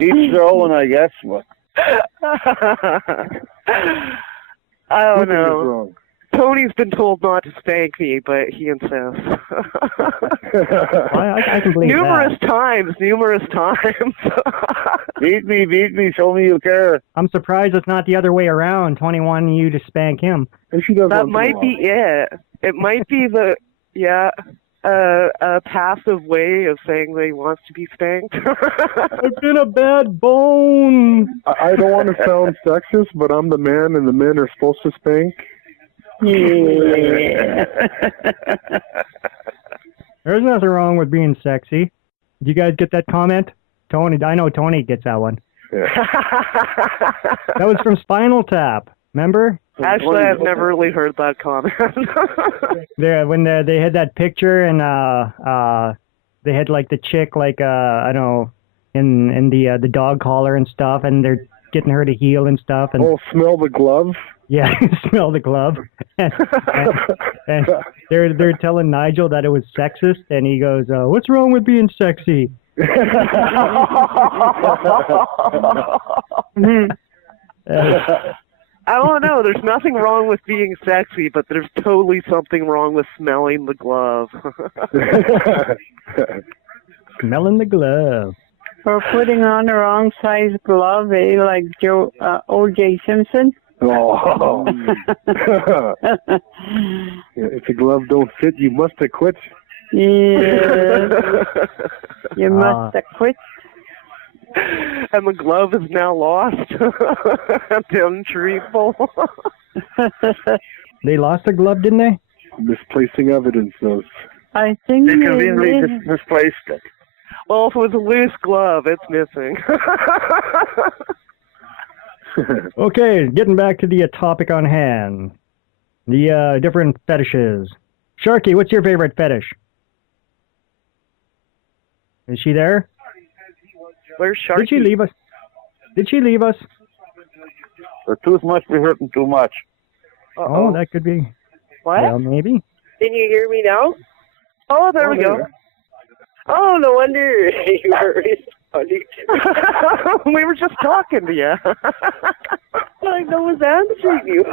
Each their own, I guess. I don't know. Tony's been told not to spank me, but he insists. I can believe numerous that. times. Beat me, show me you care. I'm surprised it's not the other way around. 21, you to spank him. And she does That might be it. It might be a passive way of saying that he wants to be spanked. I've been a bad bone. I don't want to sound sexist, but I'm the man, and the men are supposed to spank. Yeah. There's nothing wrong with being sexy. Did you guys get that comment? Tony, I know Tony gets that one. Yeah. That was from Spinal Tap. Remember? Actually, I've never really heard that comment. When they had that picture and they had like the chick like I don't know in the dog collar and stuff, and they're getting her to heel and stuff. And smell the glove. Yeah, smell the glove. and they're telling Nigel that it was sexist, and he goes, "What's wrong with being sexy?" I don't know. There's nothing wrong with being sexy, but there's totally something wrong with smelling the glove. Smelling the glove. Or putting on the wrong size glove, like O.J. Simpson. Oh. If the glove don't fit, you must have quit. Yeah. You must have quit. And the glove is now lost. Unretrievable. They lost the glove, didn't they? Misplacing evidence, those. I think they conveniently misplaced it. Well, if it was a loose glove, it's missing. Okay, getting back to the topic on hand. The different fetishes. Sharky, what's your favorite fetish? Is she there? Where's Sharky? Did she leave us? Her tooth must be hurting too much. Oh, that could be. What? Well, maybe. Can you hear me now? Oh, there we go. Oh, no wonder you were responding to me. We were just talking to you. Like no one's answering you.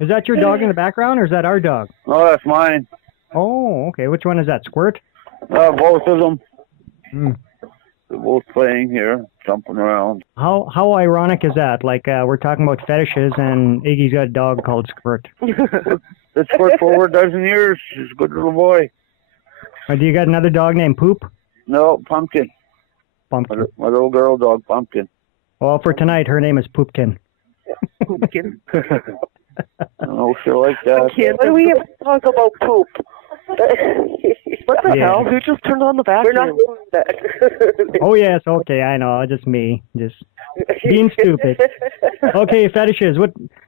Is that your dog in the background, or is that our dog? Oh, that's mine. Oh, okay. Which one is that? Squirt? Both of them. Mm. They're both playing here, jumping around. How ironic is that? Like, we're talking about fetishes, and Iggy's got a dog called Squirt. It's Squirt for over a dozen years. She's a good little boy. Do you got another dog named Poop? No, Pumpkin. Pumpkin. My little girl dog, Pumpkin. Well, for tonight, her name is Poopkin. Poopkin. Oh, shit like that. What do we have to talk about poop? What the hell? Who just turned on the vacuum? We're not doing that. Oh, yes, okay, I know. Just me. Just being stupid. Okay, fetishes.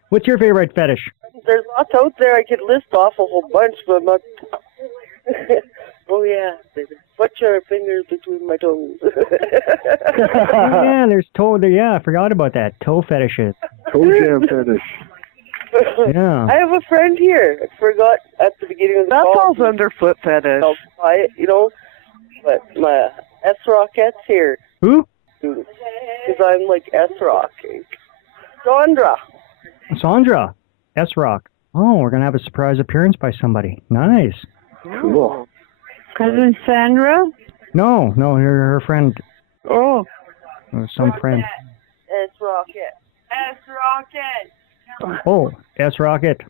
What's your favorite fetish? There's lots out there. I could list off a whole bunch, but I'm not... Oh, yeah. Put your fingers between my toes. Yeah, there's toe. Yeah, I forgot about that. Toe fetishes. Toe jam fetish. Yeah. I have a friend here. I forgot at the beginning of the call. That falls under foot fetish. But my S-Rockette's here. Who? Because I'm like S-Rock. Sandra. S-Rock. Oh, we're going to have a surprise appearance by somebody. Nice. Cool. Cousin Sandra? No, her friend. Oh. Some friend. S-Rocket. Oh, S-Rocket.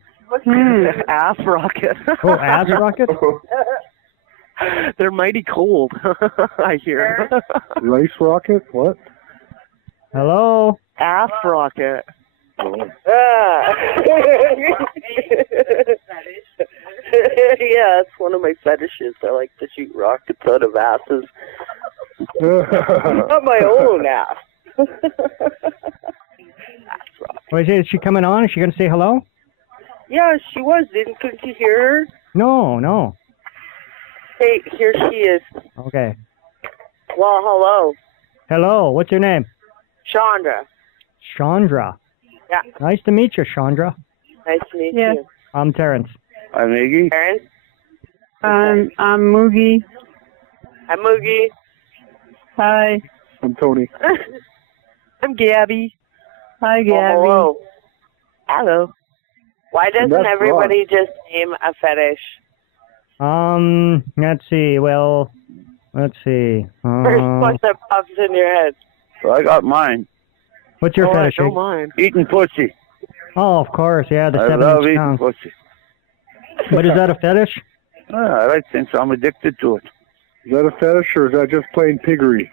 Ass rocket. Oh, ass rocket? They're mighty cold, I hear. Rice rocket? What? Hello? Ass rocket. Yeah, it's one of my fetishes. I like to shoot rockets out of asses. Not my own ass. Wait, is she coming on? Is she going to say hello? Yeah, she was. Couldn't you hear her? No. Hey, here she is. Okay. Well, hello. Hello, what's your name? Chandra. Chandra. Yeah. Nice to meet you, Chandra. Nice to meet you. I'm Terrance. I'm Iggy. Terrance? I'm Moogie. I'm Moogie. Hi. I'm Tony. I'm Gabby. Hi, Gabby. Hello. Hello. Why doesn't That's everybody just name a fetish? Let's see. Well, let's see. First one that pops in your head. So I got mine. What's your fetish? I don't mind. Eating pussy. Oh, of course. Yeah, the I 7 love inch eating tongue. pussy. But is that a fetish? I like things. I'm addicted to it. Is that a fetish or is that just plain piggery?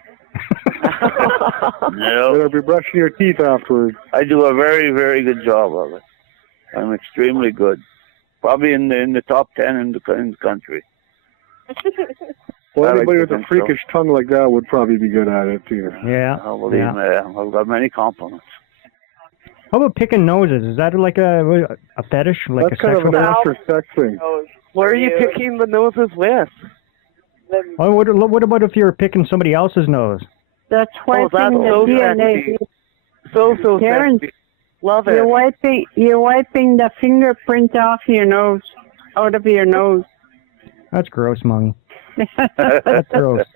No. Better be brushing your teeth afterwards. I do a very, very good job of it. I'm extremely good. Probably in the top 10 in the country. Well, I like anybody to with a think freakish tongue like that would probably be good at it, too. Yeah. Oh, believe me, I've got many compliments. How about picking noses? Is that like a fetish? Like That's a kind of sexual? an after sex thing. What are you picking the noses with? Oh, what about if you're picking somebody else's nose? That's wiping that's the so DNA. sexy. So Terrance, sexy. Love it. You're wiping the fingerprint off your nose, out of your nose. That's gross, Moogie. That's gross.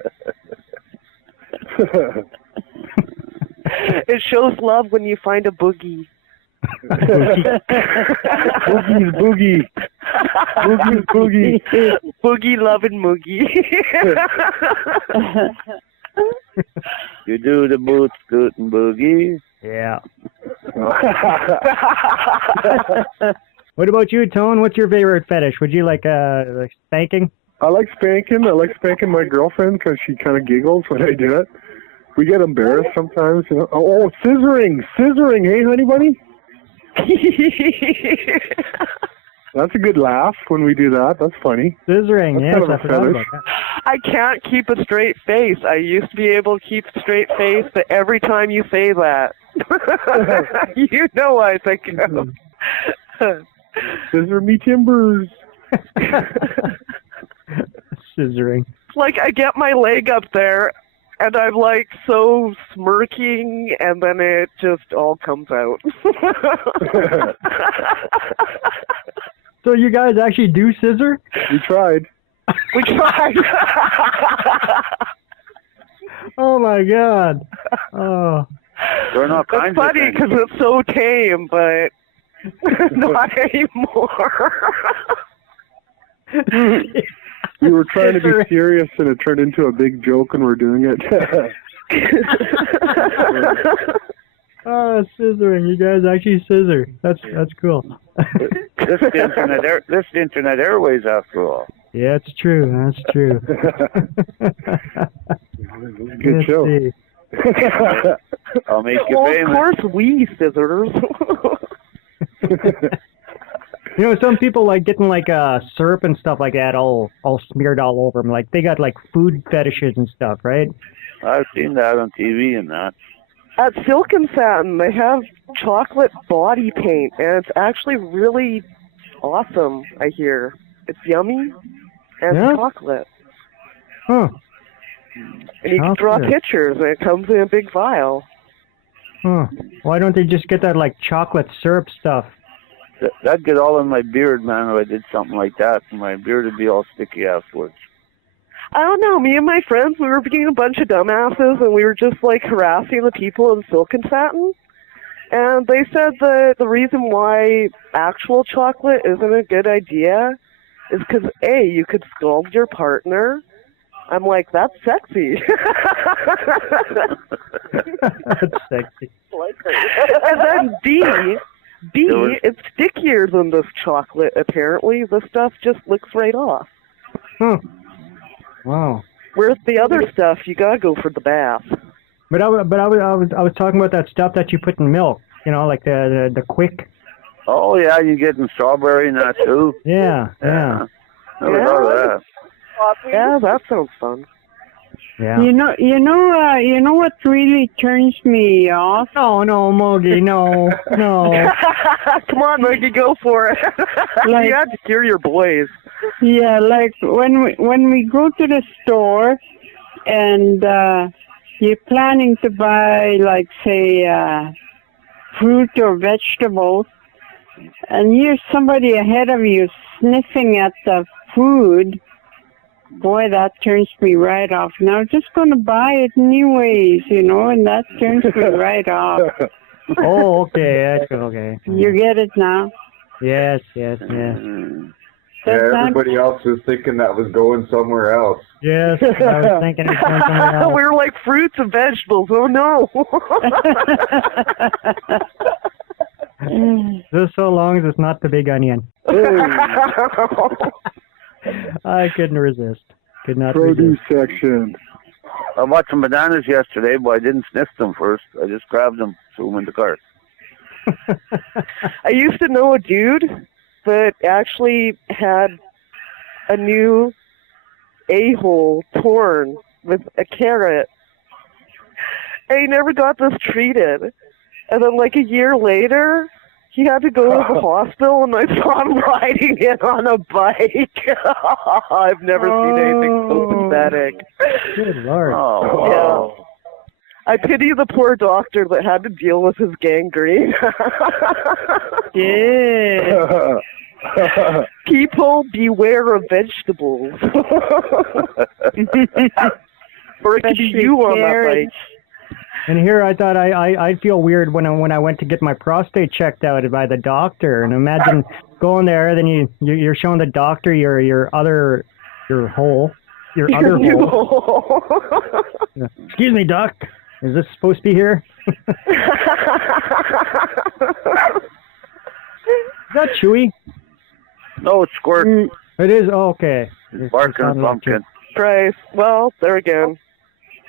It shows love when you find a boogie. Boogie's boogie. Boogie's boogie. Boogie loving Moogie. You do the boot scoot and boogie. Yeah. What about you, Tone? What's your favorite fetish? Would you like spanking? I like spanking. I like spanking my girlfriend because she kind of giggles when I do it. We get embarrassed sometimes. You know? Oh, scissoring. Scissoring. Hey, honey bunny? That's a good laugh when we do that. That's funny. Scissoring, That's yes, kind of I a forgot fetish. about that. I can't keep a straight face. I used to be able to keep a straight face, but every time you say that, you know I think of. Scissor me timbers. Scissoring. It's like I get my leg up there, and I'm like so smirking, and then it just all comes out. So you guys actually do scissor? We tried. We tried. Oh my God. Oh. They're not It's kinds funny of things. because it's so tame, but not anymore. We were trying to be serious, and it turned into a big joke, and we're doing it. Oh, scissoring. You guys actually scissor. That's cool. This is the internet airways, after all. Yeah, it's true. That's true. Good Let's show. see. I'll make you Well, of famous. course we scissors. You know, some people like getting like syrup and stuff like that all smeared all over them. Like they got like food fetishes and stuff, right? I've seen that on TV and that. At Silk and Satin, they have chocolate body paint, and it's actually really awesome, I hear. It's yummy, and Yeah? chocolate. Huh. And you can draw Chocolate. pictures, and it comes in a big vial. Huh. Why don't they just get that like chocolate syrup stuff? That'd get all in my beard, man, if I did something like that. My beard would be all sticky afterwards. I don't know, me and my friends, we were being a bunch of dumbasses, and we were just, like, harassing the people in Silk and Satin. And they said that the reason why actual chocolate isn't a good idea is because, A, you could scald your partner. I'm like, that's sexy. That's sexy. And then B, it's stickier than this chocolate, apparently. The stuff just licks right off. Huh. Wow. Whereas the other stuff, you gotta go for the bath. But I was talking about that stuff that you put in milk. You know, like the quick. Oh, yeah, you get in strawberry and that, too. Yeah. Never thought of that. Yeah, that sounds fun. Yeah. You know what really turns me off? Oh no, Moogie, no. Come on, Moogie, go for it. You have to hear your boys. Yeah, like when we go to the store and you're planning to buy, like, say, fruit or vegetables, and here's somebody ahead of you sniffing at the food. Boy, that turns me right off. Now, I'm just going to buy it anyways, and that turns me right off. Oh, okay. Okay. You get it now. Yes. Yeah, everybody else was thinking that was going somewhere else. Yes, I was thinking it was going somewhere else. We're like fruits and vegetables. Oh no. Just so long as it's not the big onion. I couldn't resist. Could not Produce resist. section. I bought some bananas yesterday, but I didn't sniff them first. I just grabbed them, threw them in the cart. I used to know a dude that actually had a new a-hole torn with a carrot. And he never got this treated. And then like a year later, he had to go to the hospital, and I saw him riding it on a bike. I've never seen anything so pathetic. Good Lord. Oh, Yeah. I pity the poor doctor that had to deal with his gangrene. Yeah. People, beware of vegetables. Or it could be you on that bike. And here I thought I'd feel weird when I went to get my prostate checked out by the doctor. And imagine going there, then you're showing the doctor your other hole. Excuse me, doc. Is this supposed to be here? Is that chewy? no, it's squirt. It is? Oh, okay. Barking and pumpkin. Christ. Well, there again.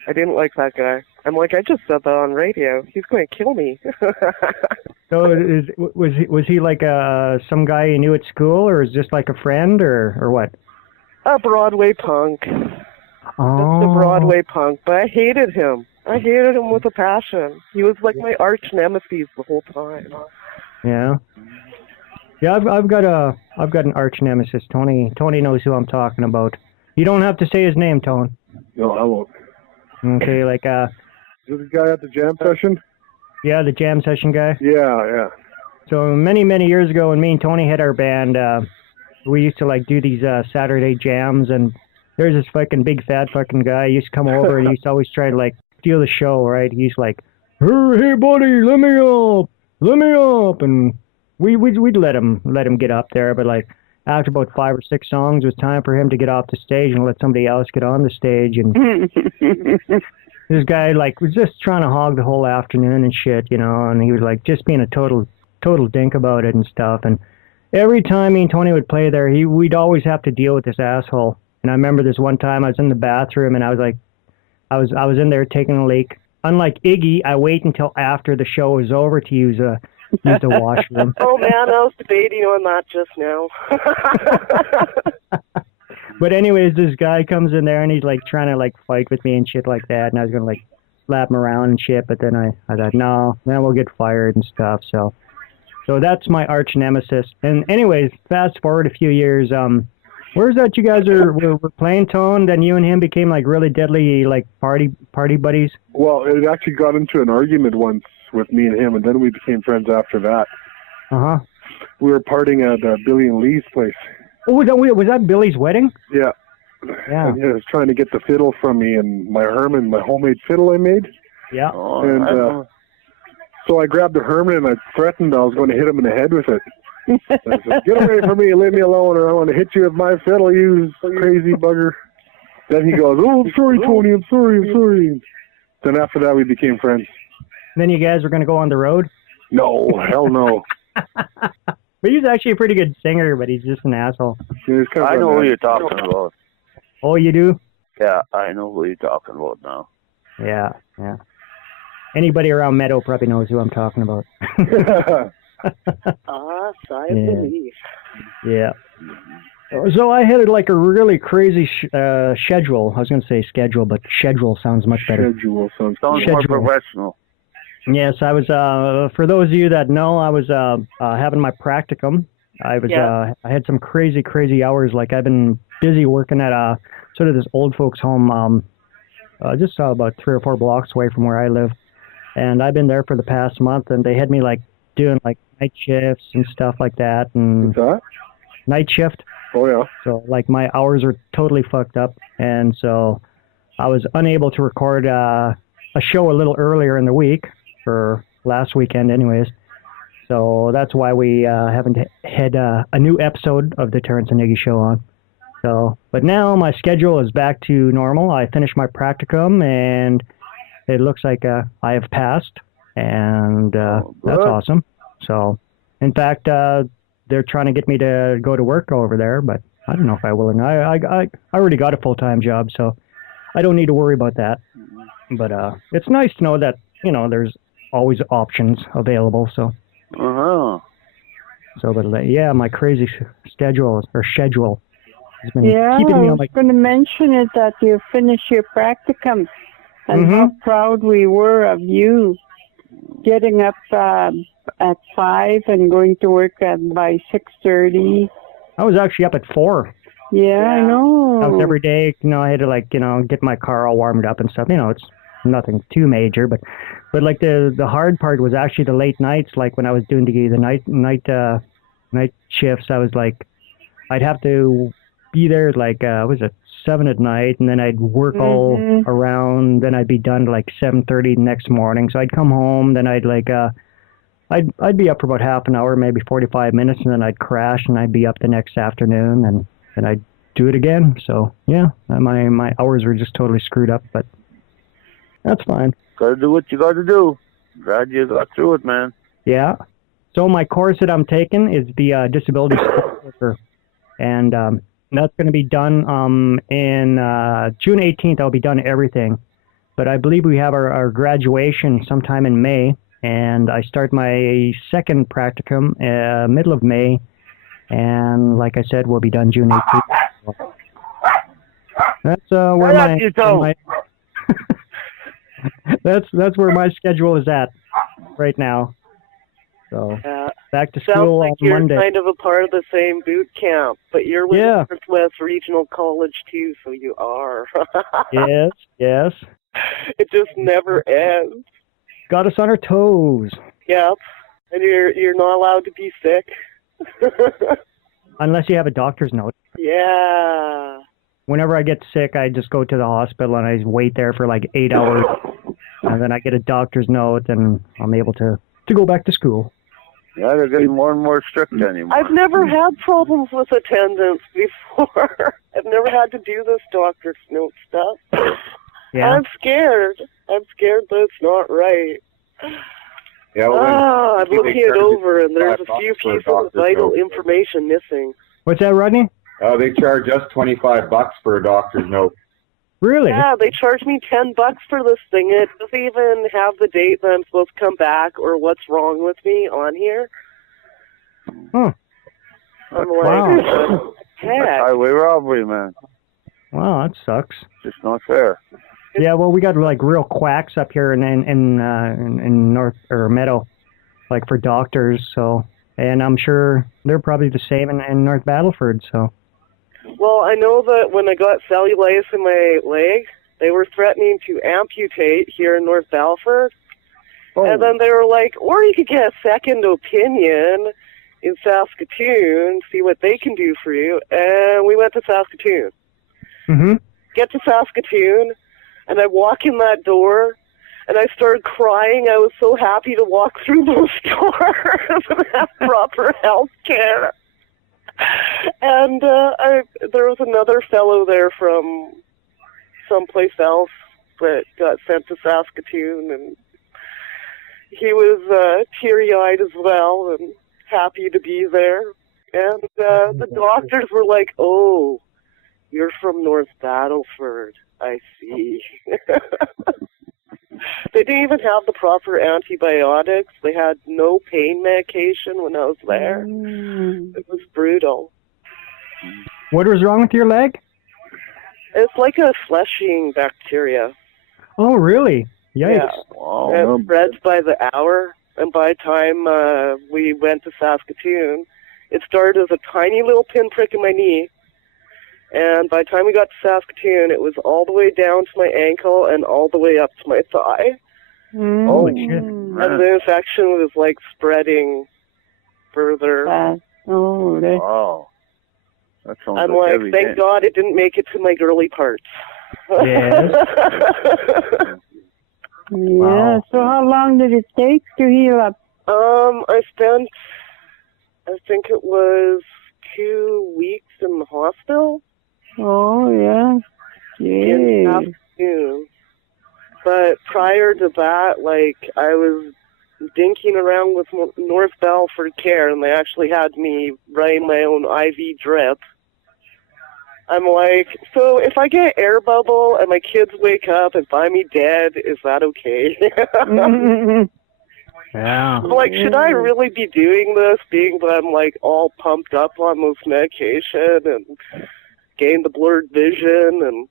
I didn't like that guy. I'm like, I just said that on radio. He's going to kill me. So was he like some guy you knew at school, or is just like a friend, or what? A Broadway punk. Oh. Just a Broadway punk. But I hated him. I hated him with a passion. He was like my arch nemesis the whole time. Yeah. Yeah, I've got an arch nemesis. Tony knows who I'm talking about. You don't have to say his name, Tone. No, I won't. Okay, like Is this guy at the jam session? Yeah, the jam session guy. Yeah. So many years ago, when me and Tony had our band, we used to like do these Saturday jams, and there's this fucking big fat fucking guy. He used to come over and he used to always try to like steal the show, right? He's like, hey buddy, let me up, and we'd let him get up there, but like after about 5 or 6 songs, it was time for him to get off the stage and let somebody else get on the stage. And this guy like was just trying to hog the whole afternoon and shit, you know. And he was like just being a total dink about it and stuff. And every time me and Tony would play there, we'd always have to deal with this asshole. And I remember this one time I was in the bathroom and I was like, I was in there taking a leak. Unlike Iggy, I wait until after the show is over to use the washroom. Oh man, I was debating on that just now. But anyways, this guy comes in there and he's like trying to like fight with me and shit like that, and I was gonna like slap him around and shit, but then I thought, no, then we'll get fired and stuff. So that's my arch nemesis. And anyways, fast forward a few years, where's that you guys were playing, Tone? Then you and him became like really deadly like party buddies. Well, it actually got into an argument once with me and him, and then we became friends after that. Uh-huh. We were partying at Billy and Lee's place. Oh, was that Billy's wedding? Yeah. Yeah. And he was trying to get the fiddle from me and my Herman, my homemade fiddle I made. Yeah. And so I grabbed the Herman and I threatened I was going to hit him in the head with it. I said, get away from me, leave me alone, or I want to hit you with my fiddle, you crazy bugger. Then he goes, oh, I'm sorry, Tony, I'm sorry. Then after that, we became friends. Then you guys were going to go on the road? No, hell no. But he's actually a pretty good singer, but he's just an asshole. Yeah, I know who you're talking about. Oh, you do? Yeah, I know who you're talking about now. Yeah. Anybody around Meadow probably knows who I'm talking about. Sigh of relief. Yeah. So I had like a really crazy schedule. I was going to say schedule, but schedule sounds much better. Schedule sounds more professional. Yes, I was. For those of you that know, I was having my practicum. I had some crazy hours. Like I've been busy working at sort of this old folks home, just about 3 or 4 blocks away from where I live. And I've been there for the past month, and they had me like doing like night shifts and stuff like that. And what's that? Night shift. Oh yeah. So like my hours are totally fucked up, and so I was unable to record a show a little earlier in the week for last weekend anyways. So that's why we haven't had a new episode of the Terrance and Iggy show on. So, but now my schedule is back to normal. I finished my practicum, and it looks like I have passed, and that's awesome. So, in fact, they're trying to get me to go to work over there, but I don't know if I will or not. I already got a full-time job, so I don't need to worry about that. But it's nice to know that, there's always options available, so. Uh-huh. So, but yeah, my crazy schedule has been Yeah, keeping me I on was going to mention it that you finished your practicum and how proud we were of you getting up at 5 and going to work by 6:30. I was actually up at 4. Yeah, I know. I was every day, I had to get my car all warmed up and stuff. It's nothing too major, but like the hard part was actually the late nights. Like when I was doing the night shifts, I was like, I'd have to be there like 7 at night, and then I'd work all around. Then I'd be done like 7:30 the next morning. So I'd come home, then I'd I'd be up for about half an hour, maybe 45 minutes, and then I'd crash, and I'd be up the next afternoon, and then I'd do it again. So yeah, my hours were just totally screwed up, but that's fine. Gotta do what you gotta do. Glad you got through it, man. Yeah. So my course that I'm taking is the disability support worker, and that's going to be done in June 18th. I'll be done everything, but I believe we have our graduation sometime in May, and I start my second practicum middle of May, and like I said, we'll be done June 18th. That's where my that's where my schedule is at right now. So back to school like on Monday. You're kind of a part of the same boot camp, but you're with Northwest Regional College too, so you are. Yes. It just never ends. Got us on our toes. Yep, and you're not allowed to be sick. Unless you have a doctor's note. Yeah. Whenever I get sick, I just go to the hospital and I wait there for like 8 hours, and then I get a doctor's note, and I'm able to go back to school. Yeah, they're getting more and more strict anymore. I've never had problems with attendance before. I've never had to do this doctor's note stuff. Yeah. I'm scared. I'm scared that it's not right. Yeah, well, I'm looking it over, and there's a few pieces of vital information missing. What's that, Rodney? They charge us $25 for a doctor's note. Really? Yeah, they charge me $10 for this thing. It doesn't even have the date that I'm supposed to come back or what's wrong with me on here. Huh. I'm like, Wow. heck? That's highway robbery, man. Wow, that sucks. Just not fair. Yeah, well, we got like real quacks up here in North or Meadow, like for doctors. So, and I'm sure they're probably the same in North Battleford. So. Well, I know that when I got cellulitis in my leg, they were threatening to amputate here in North Battleford. Oh. And then they were like, or you could get a second opinion in Saskatoon, see what they can do for you. And we went to Saskatoon. Mm-hmm. Get to Saskatoon, and I walk in that door, and I started crying. I was so happy to walk through those doors and have proper health care. And there was another fellow there from someplace else that got sent to Saskatoon, and he was teary-eyed as well and happy to be there. And the doctors were like, "Oh, you're from North Battleford. I see." They didn't even have the proper antibiotics. They had no pain medication when I was there. It was brutal. What was wrong with your leg? It's like a flesh-eating bacteria. Oh, really? Yikes. Yeah. Wow. It spreads by the hour, and by the time we went to Saskatoon, it started as a tiny little pinprick in my knee. And by the time we got to Saskatoon, it was all the way down to my ankle and all the way up to my thigh. Holy shit. And the infection was like spreading further. Wow. That sounds I'm like, thank God it didn't make it to my girly parts. Yes. Yeah. So how long did it take to heal up? I think it was 2 weeks in the hospital. Oh, yeah. In the afternoon. But prior to that, like, I was dinking around with North Balfour Care, and they actually had me write my own IV drip. I'm like, so if I get air bubble and my kids wake up and find me dead, is that okay? Yeah. I'm like, should I really be doing this, being that I'm, like, all pumped up on this medication and gained the blurred vision? And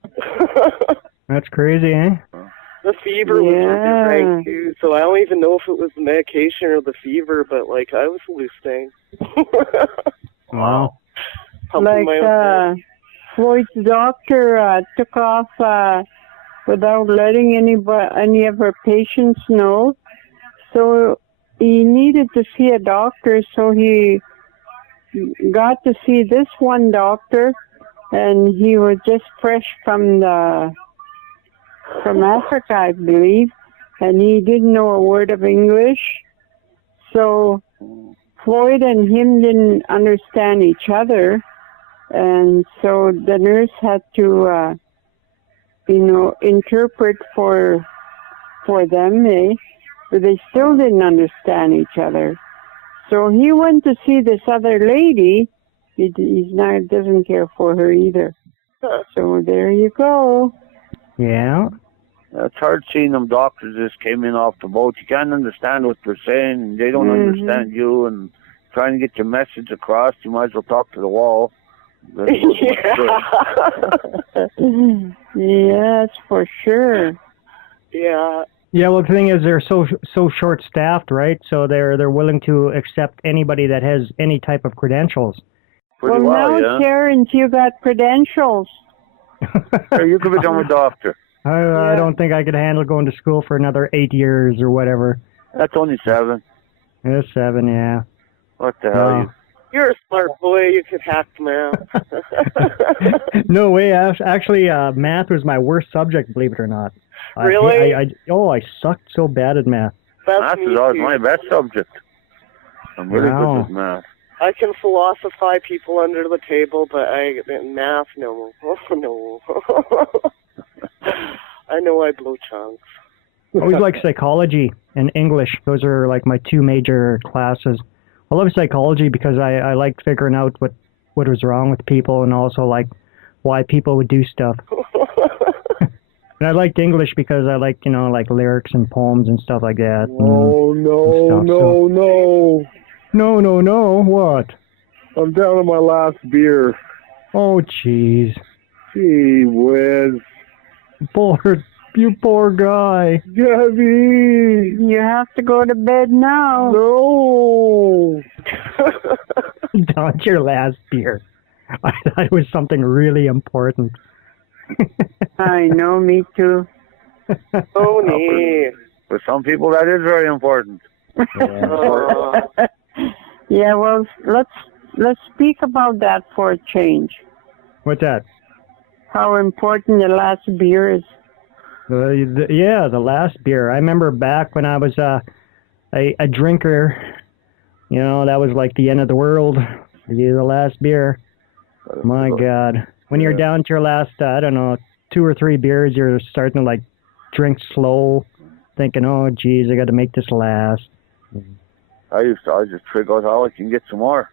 That's crazy, eh? the fever was really rank, too, so I don't even know if it was the medication or the fever, but, like, I was hallucinating. Wow. Like, Floyd's doctor took off without letting any of her patients know. So he needed to see a doctor, so he got to see this one doctor, and he was just fresh from Africa, I believe, and he didn't know a word of English. So Floyd and him didn't understand each other, and so the nurse had to, interpret for them, but they still didn't understand each other. So he went to see this other lady. He doesn't care for her either. So there you go. Yeah. It's hard seeing them doctors just came in off the boat. You can't understand what they're saying, and they don't understand you, and trying to get your message across, you might as well talk to the wall. Yes, for sure. Yeah. Yeah, well, the thing is, they're so short-staffed, right? So they're willing to accept anybody that has any type of credentials. Pretty well, now, Terrance, you got credentials. You could become a doctor. I don't think I could handle going to school for another 8 years or whatever. That's only 7. Yeah, 7, yeah. What the hell? You're a smart boy. You could hack math. No way. Actually, math was my worst subject, believe it or not. Really? I sucked so bad at math. Math is always my best subject. I'm really good at math. I can philosophize people under the table, but math, no. No. I know I blow chunks. I always like psychology and English. Those are like my 2 major classes. I love psychology because I like figuring out what was wrong with people, and also like why people would do stuff. And I liked English because I like, like lyrics and poems and stuff like that. No, what? I'm down to my last beer. Oh, jeez. Gee whiz. You poor guy. Gabby! You have to go to bed now. No! Not your last beer. I thought it was something really important. I know, me too. Tony. For some people, that is very important. Yeah, well, let's speak about that for a change. What's that? How important the last beer is. The last beer. I remember back when I was a drinker, that was like the end of the world. The last beer. My God. When you're down to your last, 2 or 3 beers, you're starting to like drink slow, thinking, oh, geez, I got to make this last. I just figure out how I can get some more.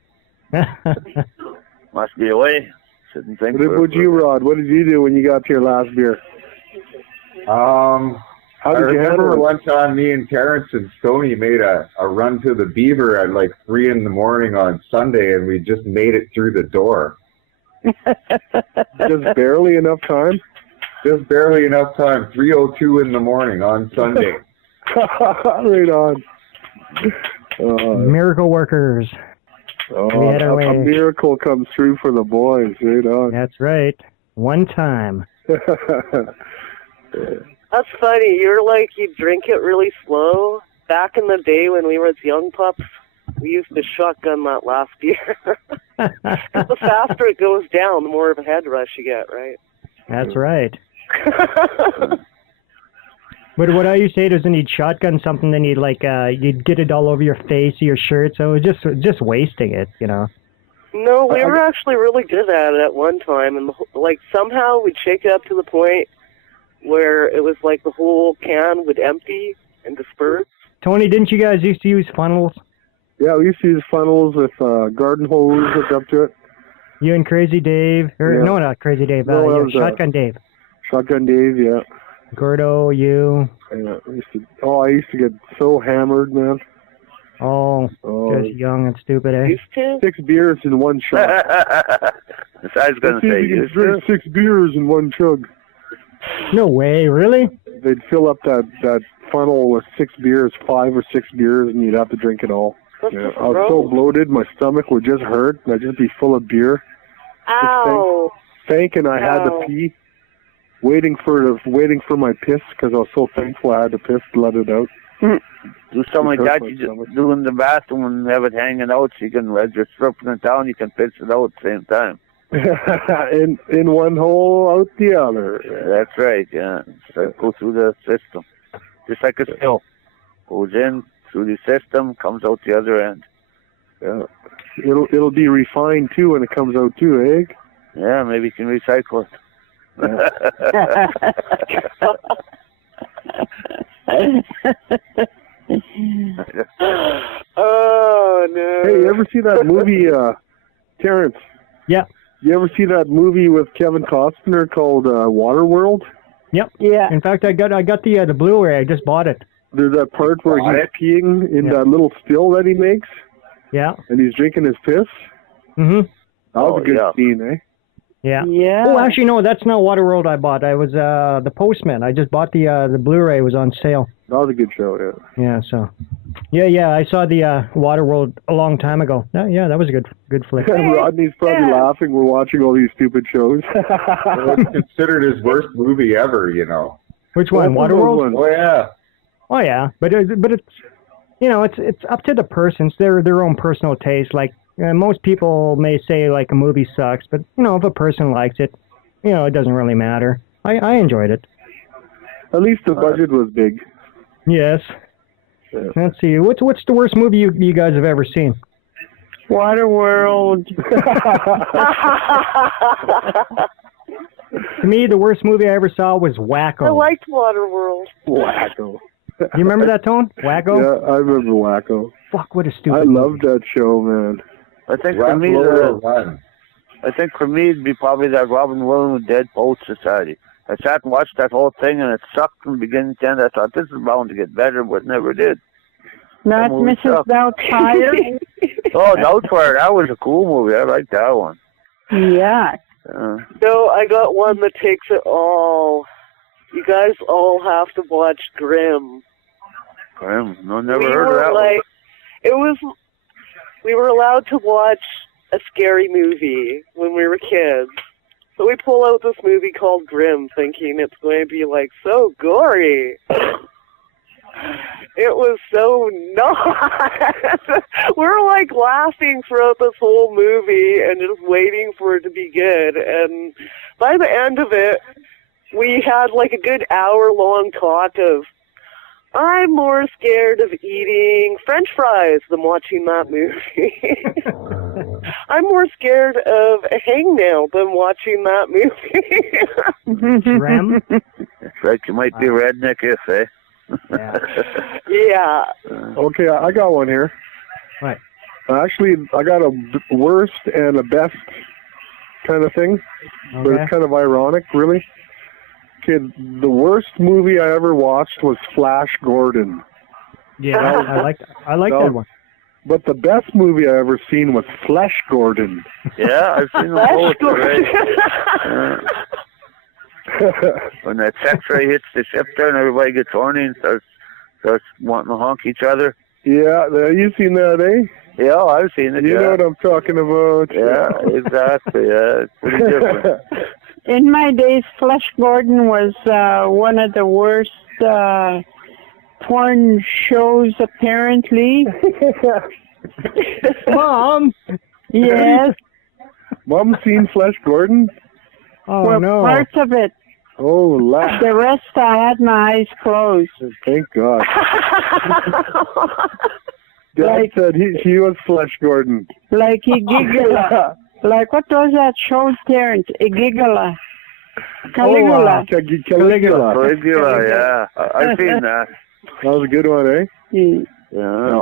Must be a way. Shouldn't think. What would you, Rod? What did you do when you got to your last beer? How did you remember one time me and Terrance and Tony made a run to the Beaver at like 3 in the morning on Sunday, and we just made it through the door. Just barely enough time? Just barely enough time. 3:02 in the morning on Sunday. Right on. Miracle workers. We had our way. A miracle comes through for the boys. Right on. That's right. One time. That's funny. You're like, you drink it really slow. Back in the day when we were young pups, we used to shotgun that last beer. The faster it goes down, the more of a head rush you get, right? That's right. But what I used to say is when you'd shotgun something, then you'd you'd get it all over your face or your shirt, so it was just wasting it, you know. No, we were actually really good at it at one time, and somehow we'd shake it up to the point where it was like the whole can would empty and disperse. Tony, didn't you guys used to use funnels? Yeah, we used to use funnels with garden hose hooked up to it. You and Crazy Dave, no, not Crazy Dave. No, Shotgun Dave. Shotgun Dave, yeah. Gordo, you. Yeah, I used to get so hammered, man. Oh, just young and stupid, eh? Used to? 6 beers in one shot. I was going to say, you drink 6 beers in one chug. No way, really? They'd fill up that funnel with 6 beers, 5 or 6 beers, and you'd have to drink it all. Yeah, I was so bloated, my stomach would just hurt, and I'd just be full of beer. Ow! Thinking I had to pee, waiting for my piss, because I was so thankful I had to piss to let it out. Do something like that, you just do in the bathroom and have it hanging out, so you can, as you're stripping it down, you can piss it out at the same time. in one hole, out the other. That's right, yeah. So go through the system. Just like a still. Goes in, through the system, comes out the other end. Yeah. It'll be refined, too, when it comes out, too, eh? Yeah, maybe you can recycle it. Oh, no. Hey, you ever see that movie, Terrance? Yeah. You ever see that movie with Kevin Costner called Waterworld? Yep. Yeah. In fact, I got the Blu-ray. I just bought it. There's that part where he's peeing in that little still that he makes. Yeah. And he's drinking his piss. Mm-hmm. That was a good scene, eh? Yeah. Yeah. Oh, actually, no, that's not Waterworld I bought. I was The Postman. I just bought the Blu-ray. It was on sale. That was a good show, yeah. Yeah, so. Yeah, I saw the Waterworld a long time ago. Yeah, that was a good flick. Rodney's probably laughing. We're watching all these stupid shows. It's considered his worst movie ever, you know. Which one? Waterworld? Oh, yeah. Oh, yeah. But it's, you know, it's up to the person. It's their own personal taste. Like, most people may say, like, a movie sucks, but, you know, if a person likes it, you know, it doesn't really matter. I enjoyed it. At least the budget was big. Yes. Yeah. Let's see. What's the worst movie you guys have ever seen? Waterworld. To me, the worst movie I ever saw was Wacko. I liked Waterworld. Wacko. You remember that, Tone? Wacko? Yeah, I remember Wacko. Fuck, what a stupid I loved that show, man. I think for me, it'd be probably that Robin Williams Dead Poets Society. I sat and watched that whole thing, and it sucked from beginning to end. I thought, this is bound to get better, but it never did. Not Mrs. Doubtfire? Oh, Doubtfire, that was a cool movie. I liked that one. Yeah. No, I got one that takes it all. You guys all have to watch Grimm. Grimm? No, never heard of that one. It was... We were allowed to watch a scary movie when we were kids. So we pull out this movie called Grimm, thinking it's going to be, like, so gory. It was so not. We're, like, laughing throughout this whole movie and just waiting for it to be good. And by the end of it, we had, like, a good hour-long talk of, I'm more scared of eating French fries than watching that movie. I'm more scared of a hangnail than watching that movie. Rem? That's right, you might be redneck if, eh? Yeah. Okay, I got one here. Right. Actually, I got a worst and a best kind of thing, but it's kind of ironic, really. Okay, the worst movie I ever watched was Flash Gordon. Yeah, I like that one. But the best movie I ever seen was Flesh Gordon. Yeah, I've seen them both already. When that sex ray hits the ship there and everybody gets horny and starts wanting to honk each other. Yeah, you've seen that, eh? Yeah, I've seen it. You know what I'm talking about. Yeah, exactly. Yeah, it's pretty different. In my days, Flesh Gordon was one of the worst porn shows, apparently. Mom? Yes. Mom seen Flesh Gordon? Oh, well, no. parts of it. Oh, laugh. The rest I had my eyes closed. Thank God. Dad said he was Flesh Gordon. Like he giggled. Like, what was that show, Terrance? Iggy. Caligula. Caligula. Caligula, yeah. I've seen that. That was a good one, eh? Yeah.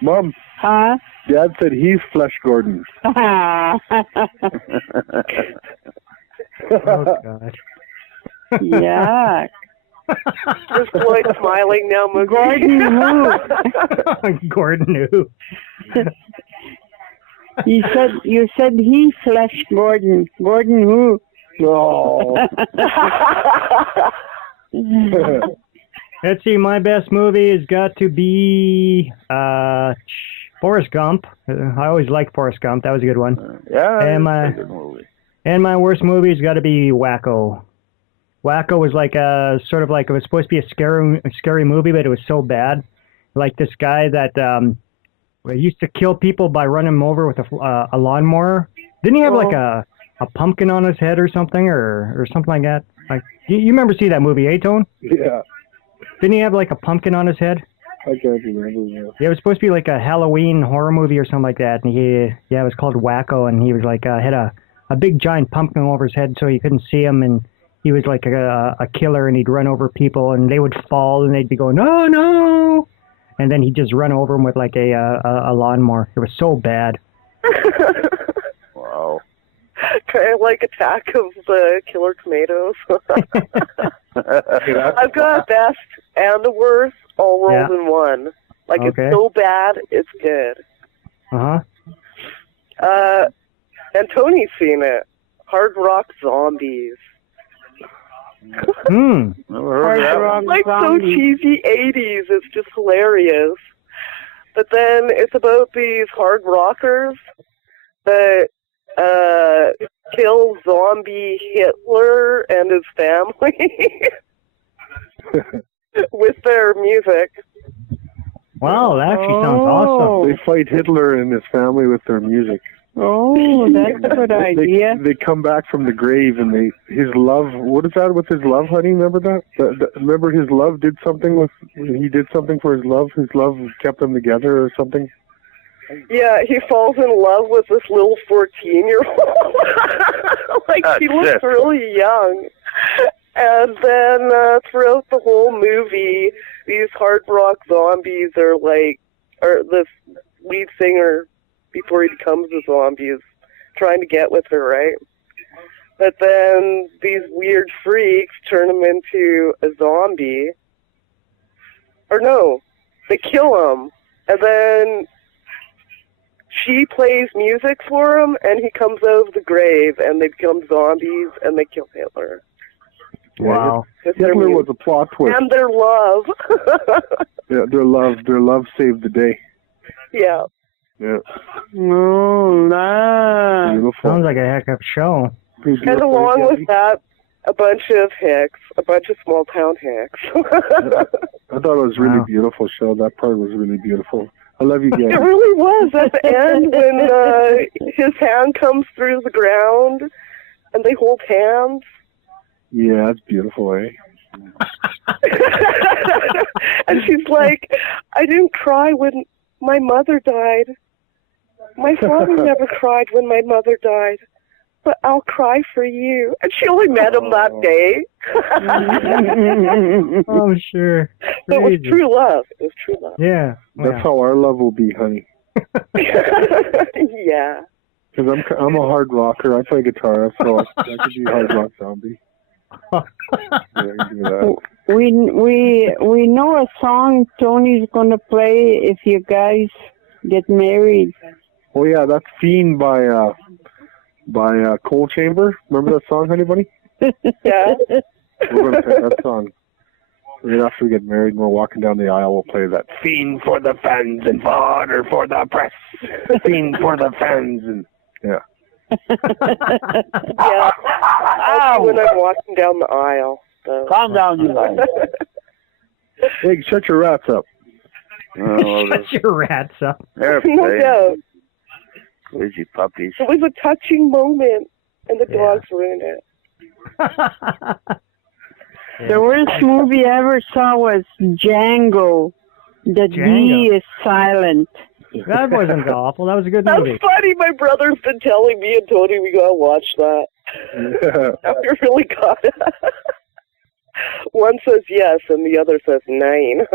Mom. Huh? Dad said he's Flesh Gordon. Oh, God. Yeah. Is Floyd smiling now, Moogie? Gordon who? Gordon who? You said he Flesh Gordon. Gordon who? Oh. Let's see, my best movie has got to be Forrest Gump. I always liked Forrest Gump. That was a good one. Yeah, and that's a good movie. And my worst movie has got to be Wacko. Wacko was like sort of like, it was supposed to be a scary movie, but it was so bad. Like this guy that used to kill people by running them over with a lawnmower. Didn't he have like a pumpkin on his head or something, or something like that? Like, you remember see that movie, Tone? Yeah. Didn't he have like a pumpkin on his head? I can't remember. Yeah, it was supposed to be like a Halloween horror movie or something like that. And it was called Wacko, and he was like had a big giant pumpkin over his head so you couldn't see him, and he was like a killer, and he'd run over people, and they would fall, and they'd be going, "No, no!" And then he'd just run over them with like a lawnmower. It was so bad. Wow. Kind of like Attack of the Killer Tomatoes. I've got best and the worst all rolled in one. Like, it's so bad, it's good. And Tony's seen it. Hard Rock Zombies. Never heard of that one. Like, so cheesy 80s. It's just hilarious. But then it's about these hard rockers that kill zombie Hitler and his family with their music. Wow, that actually sounds awesome. They fight Hitler and his family with their music. Oh, that's a good idea. They come back from the grave, and his love. What is that with his love, honey? Remember that? Remember his love did something he did something for his love. His love kept them together, or something. Yeah, he falls in love with this little 14-year-old. Like, he looks really young. And then throughout the whole movie, these hard rock zombies are like, or this lead singer, before he becomes a zombie, is trying to get with her, right? But then these weird freaks turn him into a zombie. Or no, they kill him. And then she plays music for him, and he comes out of the grave, and they become zombies, and they kill Hitler. Wow. Hitler was a plot twist. And their love. Yeah, their love saved the day. Yeah. Yeah. Oh, nice. Beautiful. Sounds like a heck of a show. And along with that, a bunch of hicks, a bunch of small-town hicks. I thought it was a really beautiful show. That part was really beautiful. I love you guys. It really was at the end when his hand comes through the ground and they hold hands. Yeah, that's beautiful, eh? And she's like, I didn't cry when my mother died. My father never cried when my mother died. But I'll cry for you. And she only met him that day. Oh, sure. But it was true love. It was true love. Yeah. That's how our love will be, honey. Yeah. Because I'm a hard rocker. I play guitar, so I could be hard rock zombie. Yeah, I can do that. We know a song Tony's gonna play if you guys get married. Oh yeah, that's Fiend by Coal Chamber. Remember that song, honey bunny? Yeah. We're gonna play that song. Right after we get married and we're walking down the aisle, we'll play that. Fiend for the fans and fodder for the press. Fiend for the fans and yeah. Yeah. I'll when I'm walking down the aisle. So. Calm down, you guys. Hey, shut your rats up. Shut your rats up. No doubt. Crazy puppies. It was a touching moment, and the dogs ruined it. The worst movie I ever saw was Django. The D is silent. That wasn't awful. That was a good That's movie. funny. My brother's been telling me and Tony we gotta watch that. We really got it. One says yes and the other says 9.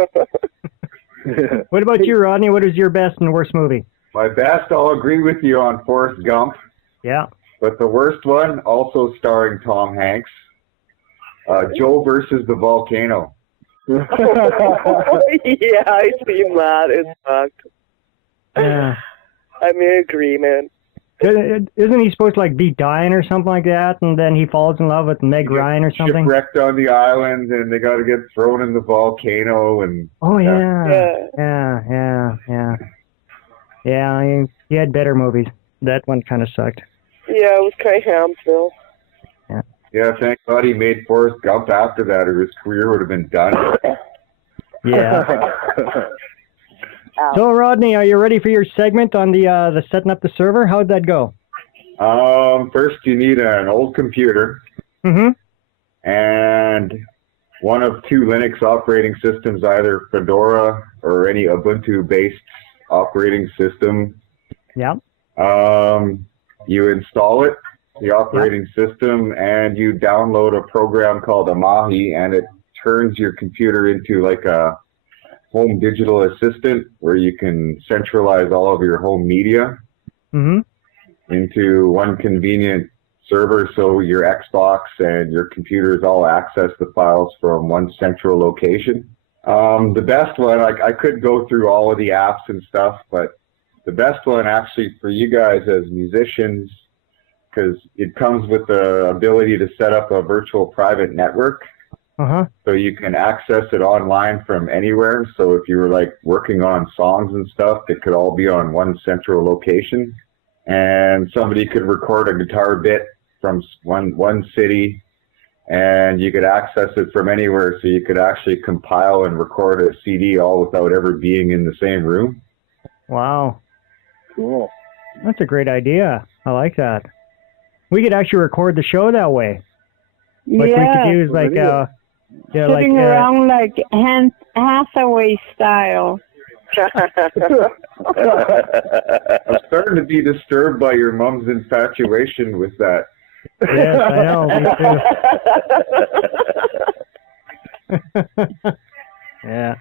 What about you, Rodney? What is your best and worst movie? My best, I'll agree with you on Forrest Gump. Yeah. But the worst one, also starring Tom Hanks, Joe versus the Volcano. Yeah, I seen that. It sucked. Yeah. I'm in agreement. Isn't he supposed to like be dying or something like that, and then he falls in love with Meg Ryan or something? Shipwrecked on the island, and they got to get thrown in the volcano, and oh yeah. He had better movies. That one kind of sucked. Yeah, it was kind of Hamsville. Yeah, thank God he made Forrest Gump after that, or his career would have been done. Yeah. So, Rodney, are you ready for your segment on the setting up the server? How'd that go? First, you need an old computer. Mm-hmm. And one of 2 Linux operating systems, either Fedora or any Ubuntu-based operating system. Yeah. You install it, the operating system, and you download a program called Amahi, and it turns your computer into like a home digital assistant where you can centralize all of your home media into one convenient server, so your Xbox and your computers all access the files from one central location. The best one, I could go through all of the apps and stuff, but the best one actually for you guys as musicians, because it comes with the ability to set up a virtual private network. So you can access it online from anywhere. So if you were like working on songs and stuff, it could all be on one central location. And somebody could record a guitar bit from one city, and you could access it from anywhere. So you could actually compile and record a CD all without ever being in the same room. Wow. Cool. That's a great idea. I like that. We could actually record the show that way. Like we could use like sitting around like Anne Hathaway style. I'm starting to be disturbed by your mom's infatuation with that. Yes, I know. Me too. Yeah.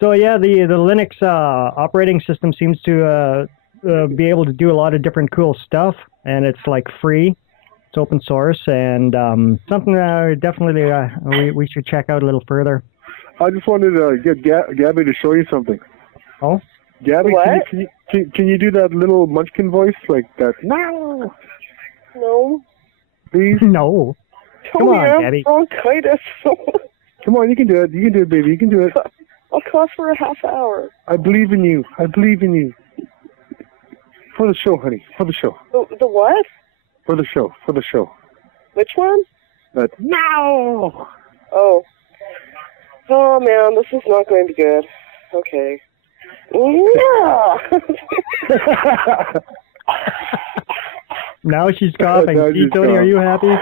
So yeah, the Linux operating system seems to be able to do a lot of different cool stuff, and it's like free. It's open source, and something definitely we should check out a little further. I just wanted to get Gabby to show you something. Oh? Gabby, What? Can you do that little Munchkin voice like that? No. No. Please? No. Come on, Gabby. Bronchitis. Come on, you can do it. You can do it, baby. You can do it. I'll cough for a half hour. I believe in you. I believe in you. For the show, honey. For the show. The what? For the show. For the show. Which one? That. No. Oh. Oh man, this is not going to be good. Okay. Yeah. Now she's coughing. See, Tony, are you happy?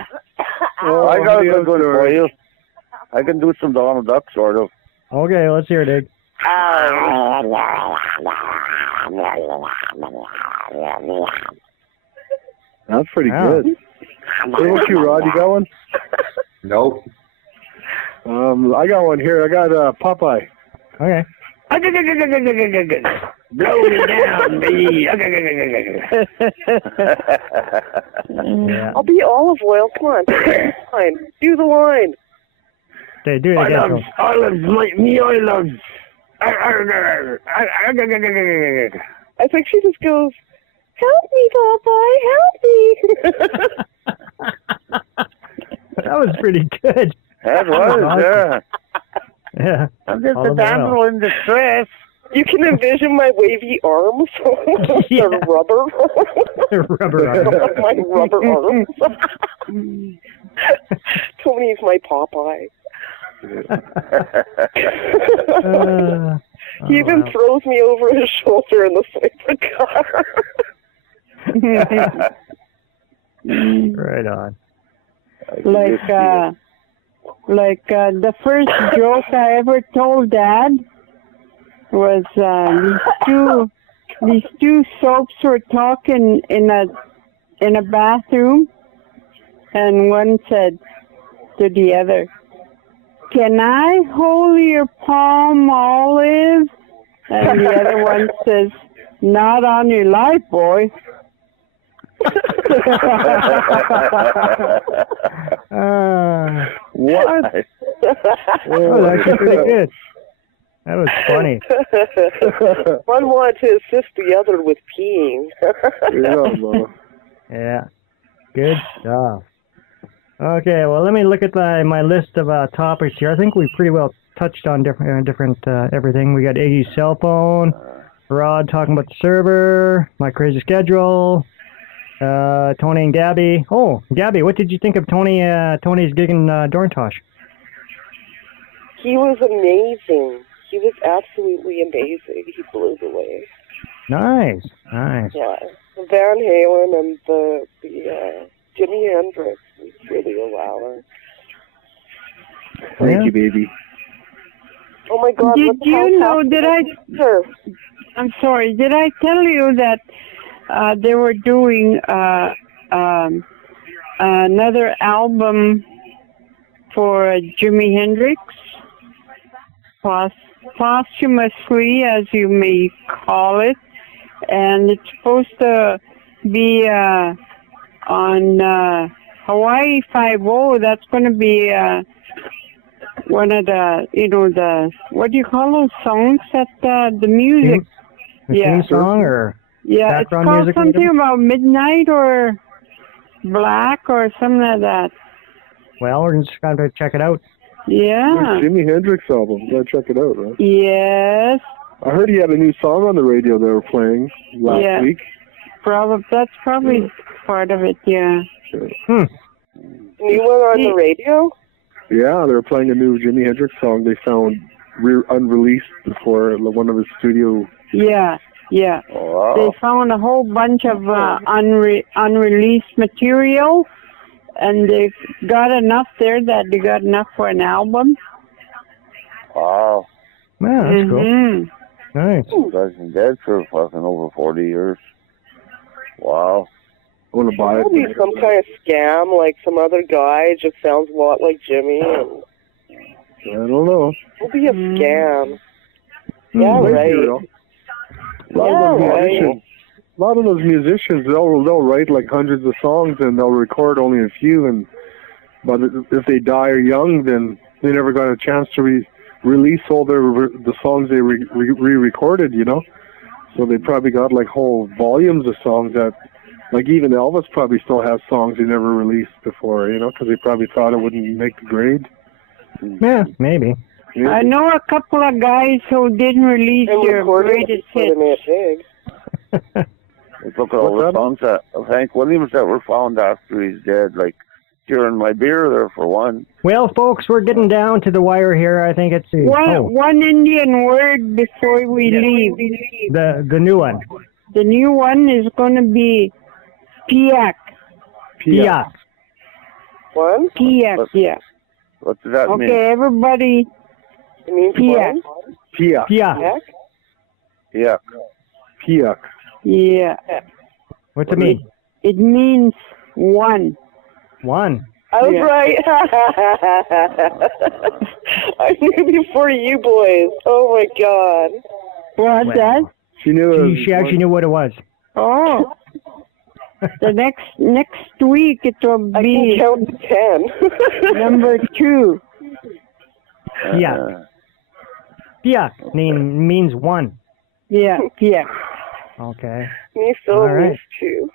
Oh, I got a good one for you. I can do some Donald Duck, sort of. Okay, let's hear it, Dig. That's pretty good. What about you, Rod? You got one? Nope. I got one here. I got Popeye. Okay. Blow me down, me. Yeah. I'll be olive oil. Come on. Fine. Do the line. Okay, do it again. Olives, me olives. I think she just goes, "Help me, Popeye, help me." That was pretty good. That was, yeah. Yeah. I'm just All a the while. damsel in distress. You can envision my wavy arms. Yeah. The rubber. Rubber arm. My rubber arms. Tony's my Popeye. He even throws me over his shoulder in the side of the car. Right on. The first joke I ever told Dad was these two soaps were talking in a bathroom, and one said to the other, "Can I hold your palm, Olive?" And the other one says, "Not on your life, boy." What? Oh, that's actually pretty good. That was funny. One wanted to assist the other with peeing. Yeah. Good stuff. Okay, well, let me look at my list of topics here. I think we pretty well touched on different everything. We got Iggy's cell phone, Rod talking about the server, my crazy schedule, Tony and Gabby. Oh, Gabby, what did you think of Tony's gig in Dorintosh? He was amazing. He was absolutely amazing. He blew away. Nice. Yeah. Van Halen and the Jimi Hendrix was really a wower. Thank you, baby. Oh my God! Did you know? I'm sorry. Did I tell you that they were doing another album for Jimi Hendrix, posthumously, as you may call it, and it's supposed to be on Hawaii 5-0. That's going to be one of the what do you call those songs that the music? Theme song or it's background called music something about midnight or black or something like that. Well, we're just going to check it out. Yeah. Jimi Hendrix album. Gotta check it out, right? Yes. I heard he had a new song on the radio they were playing last week. That's probably part of it, yeah. New one on the radio? Yeah, they were playing a new Jimi Hendrix song they found unreleased before one of his studio. Yeah. Oh, wow. They found a whole bunch of unreleased material, and they've got enough there that they got enough for an album. Wow. Yeah, that's cool. Nice. You guys been dead for fucking over 40 years. Wow. I want to buy it. It'll be some kind of scam, like some other guy just sounds a lot like Jimmy. And I don't know. It'll be a scam. Yeah, right. A lot of those musicians, they'll write like hundreds of songs and they'll record only a few. But if they die or young, then they never got a chance to release all the songs they re-recorded, you know. So they probably got like whole volumes of songs that, like even Elvis probably still has songs he never released before, you know, because they probably thought it wouldn't make the grade. Yeah, maybe. Yeah. I know a couple of guys who didn't release their greatest hits. Look at all the songs that of Hank Williams that were found after he's dead, like Curing My Beer there for one. Well, folks, we're getting down to the wire here. I think it's one Indian word before we leave. The new one. The new one is going to be Piak. Piak. What? Piak, yeah. What does that mean? Okay, everybody. It means Piak. Piak. Piak. Yeah. Piak. Yeah. What's it mean? It means one. One. I was right. I knew before you boys. Oh my God. What's that? She knew. She actually knew what it was. Oh. The next week it will be. I can count to 10. Number 2. Piak. Piak means one. Yeah, Piak. Okay. Me so means 2.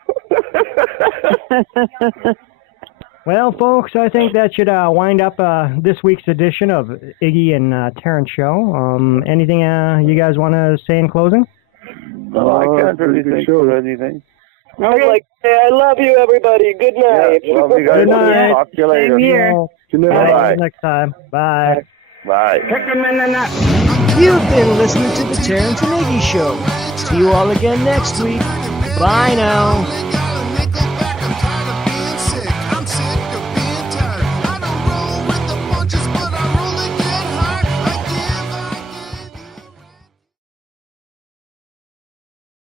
Well, folks, I think that should wind up this week's edition of Iggy and Terrance Show. Anything you guys want to say in closing? No, I can't really think of anything. I'd like to say I love you, everybody. Good night. Yeah, love you guys. Good night. Talk to you later. Same here. Good night. Bye. Next time. Bye. Bye. You've been listening to the Terrance and Iggy Show. See you all again next week. Bye now.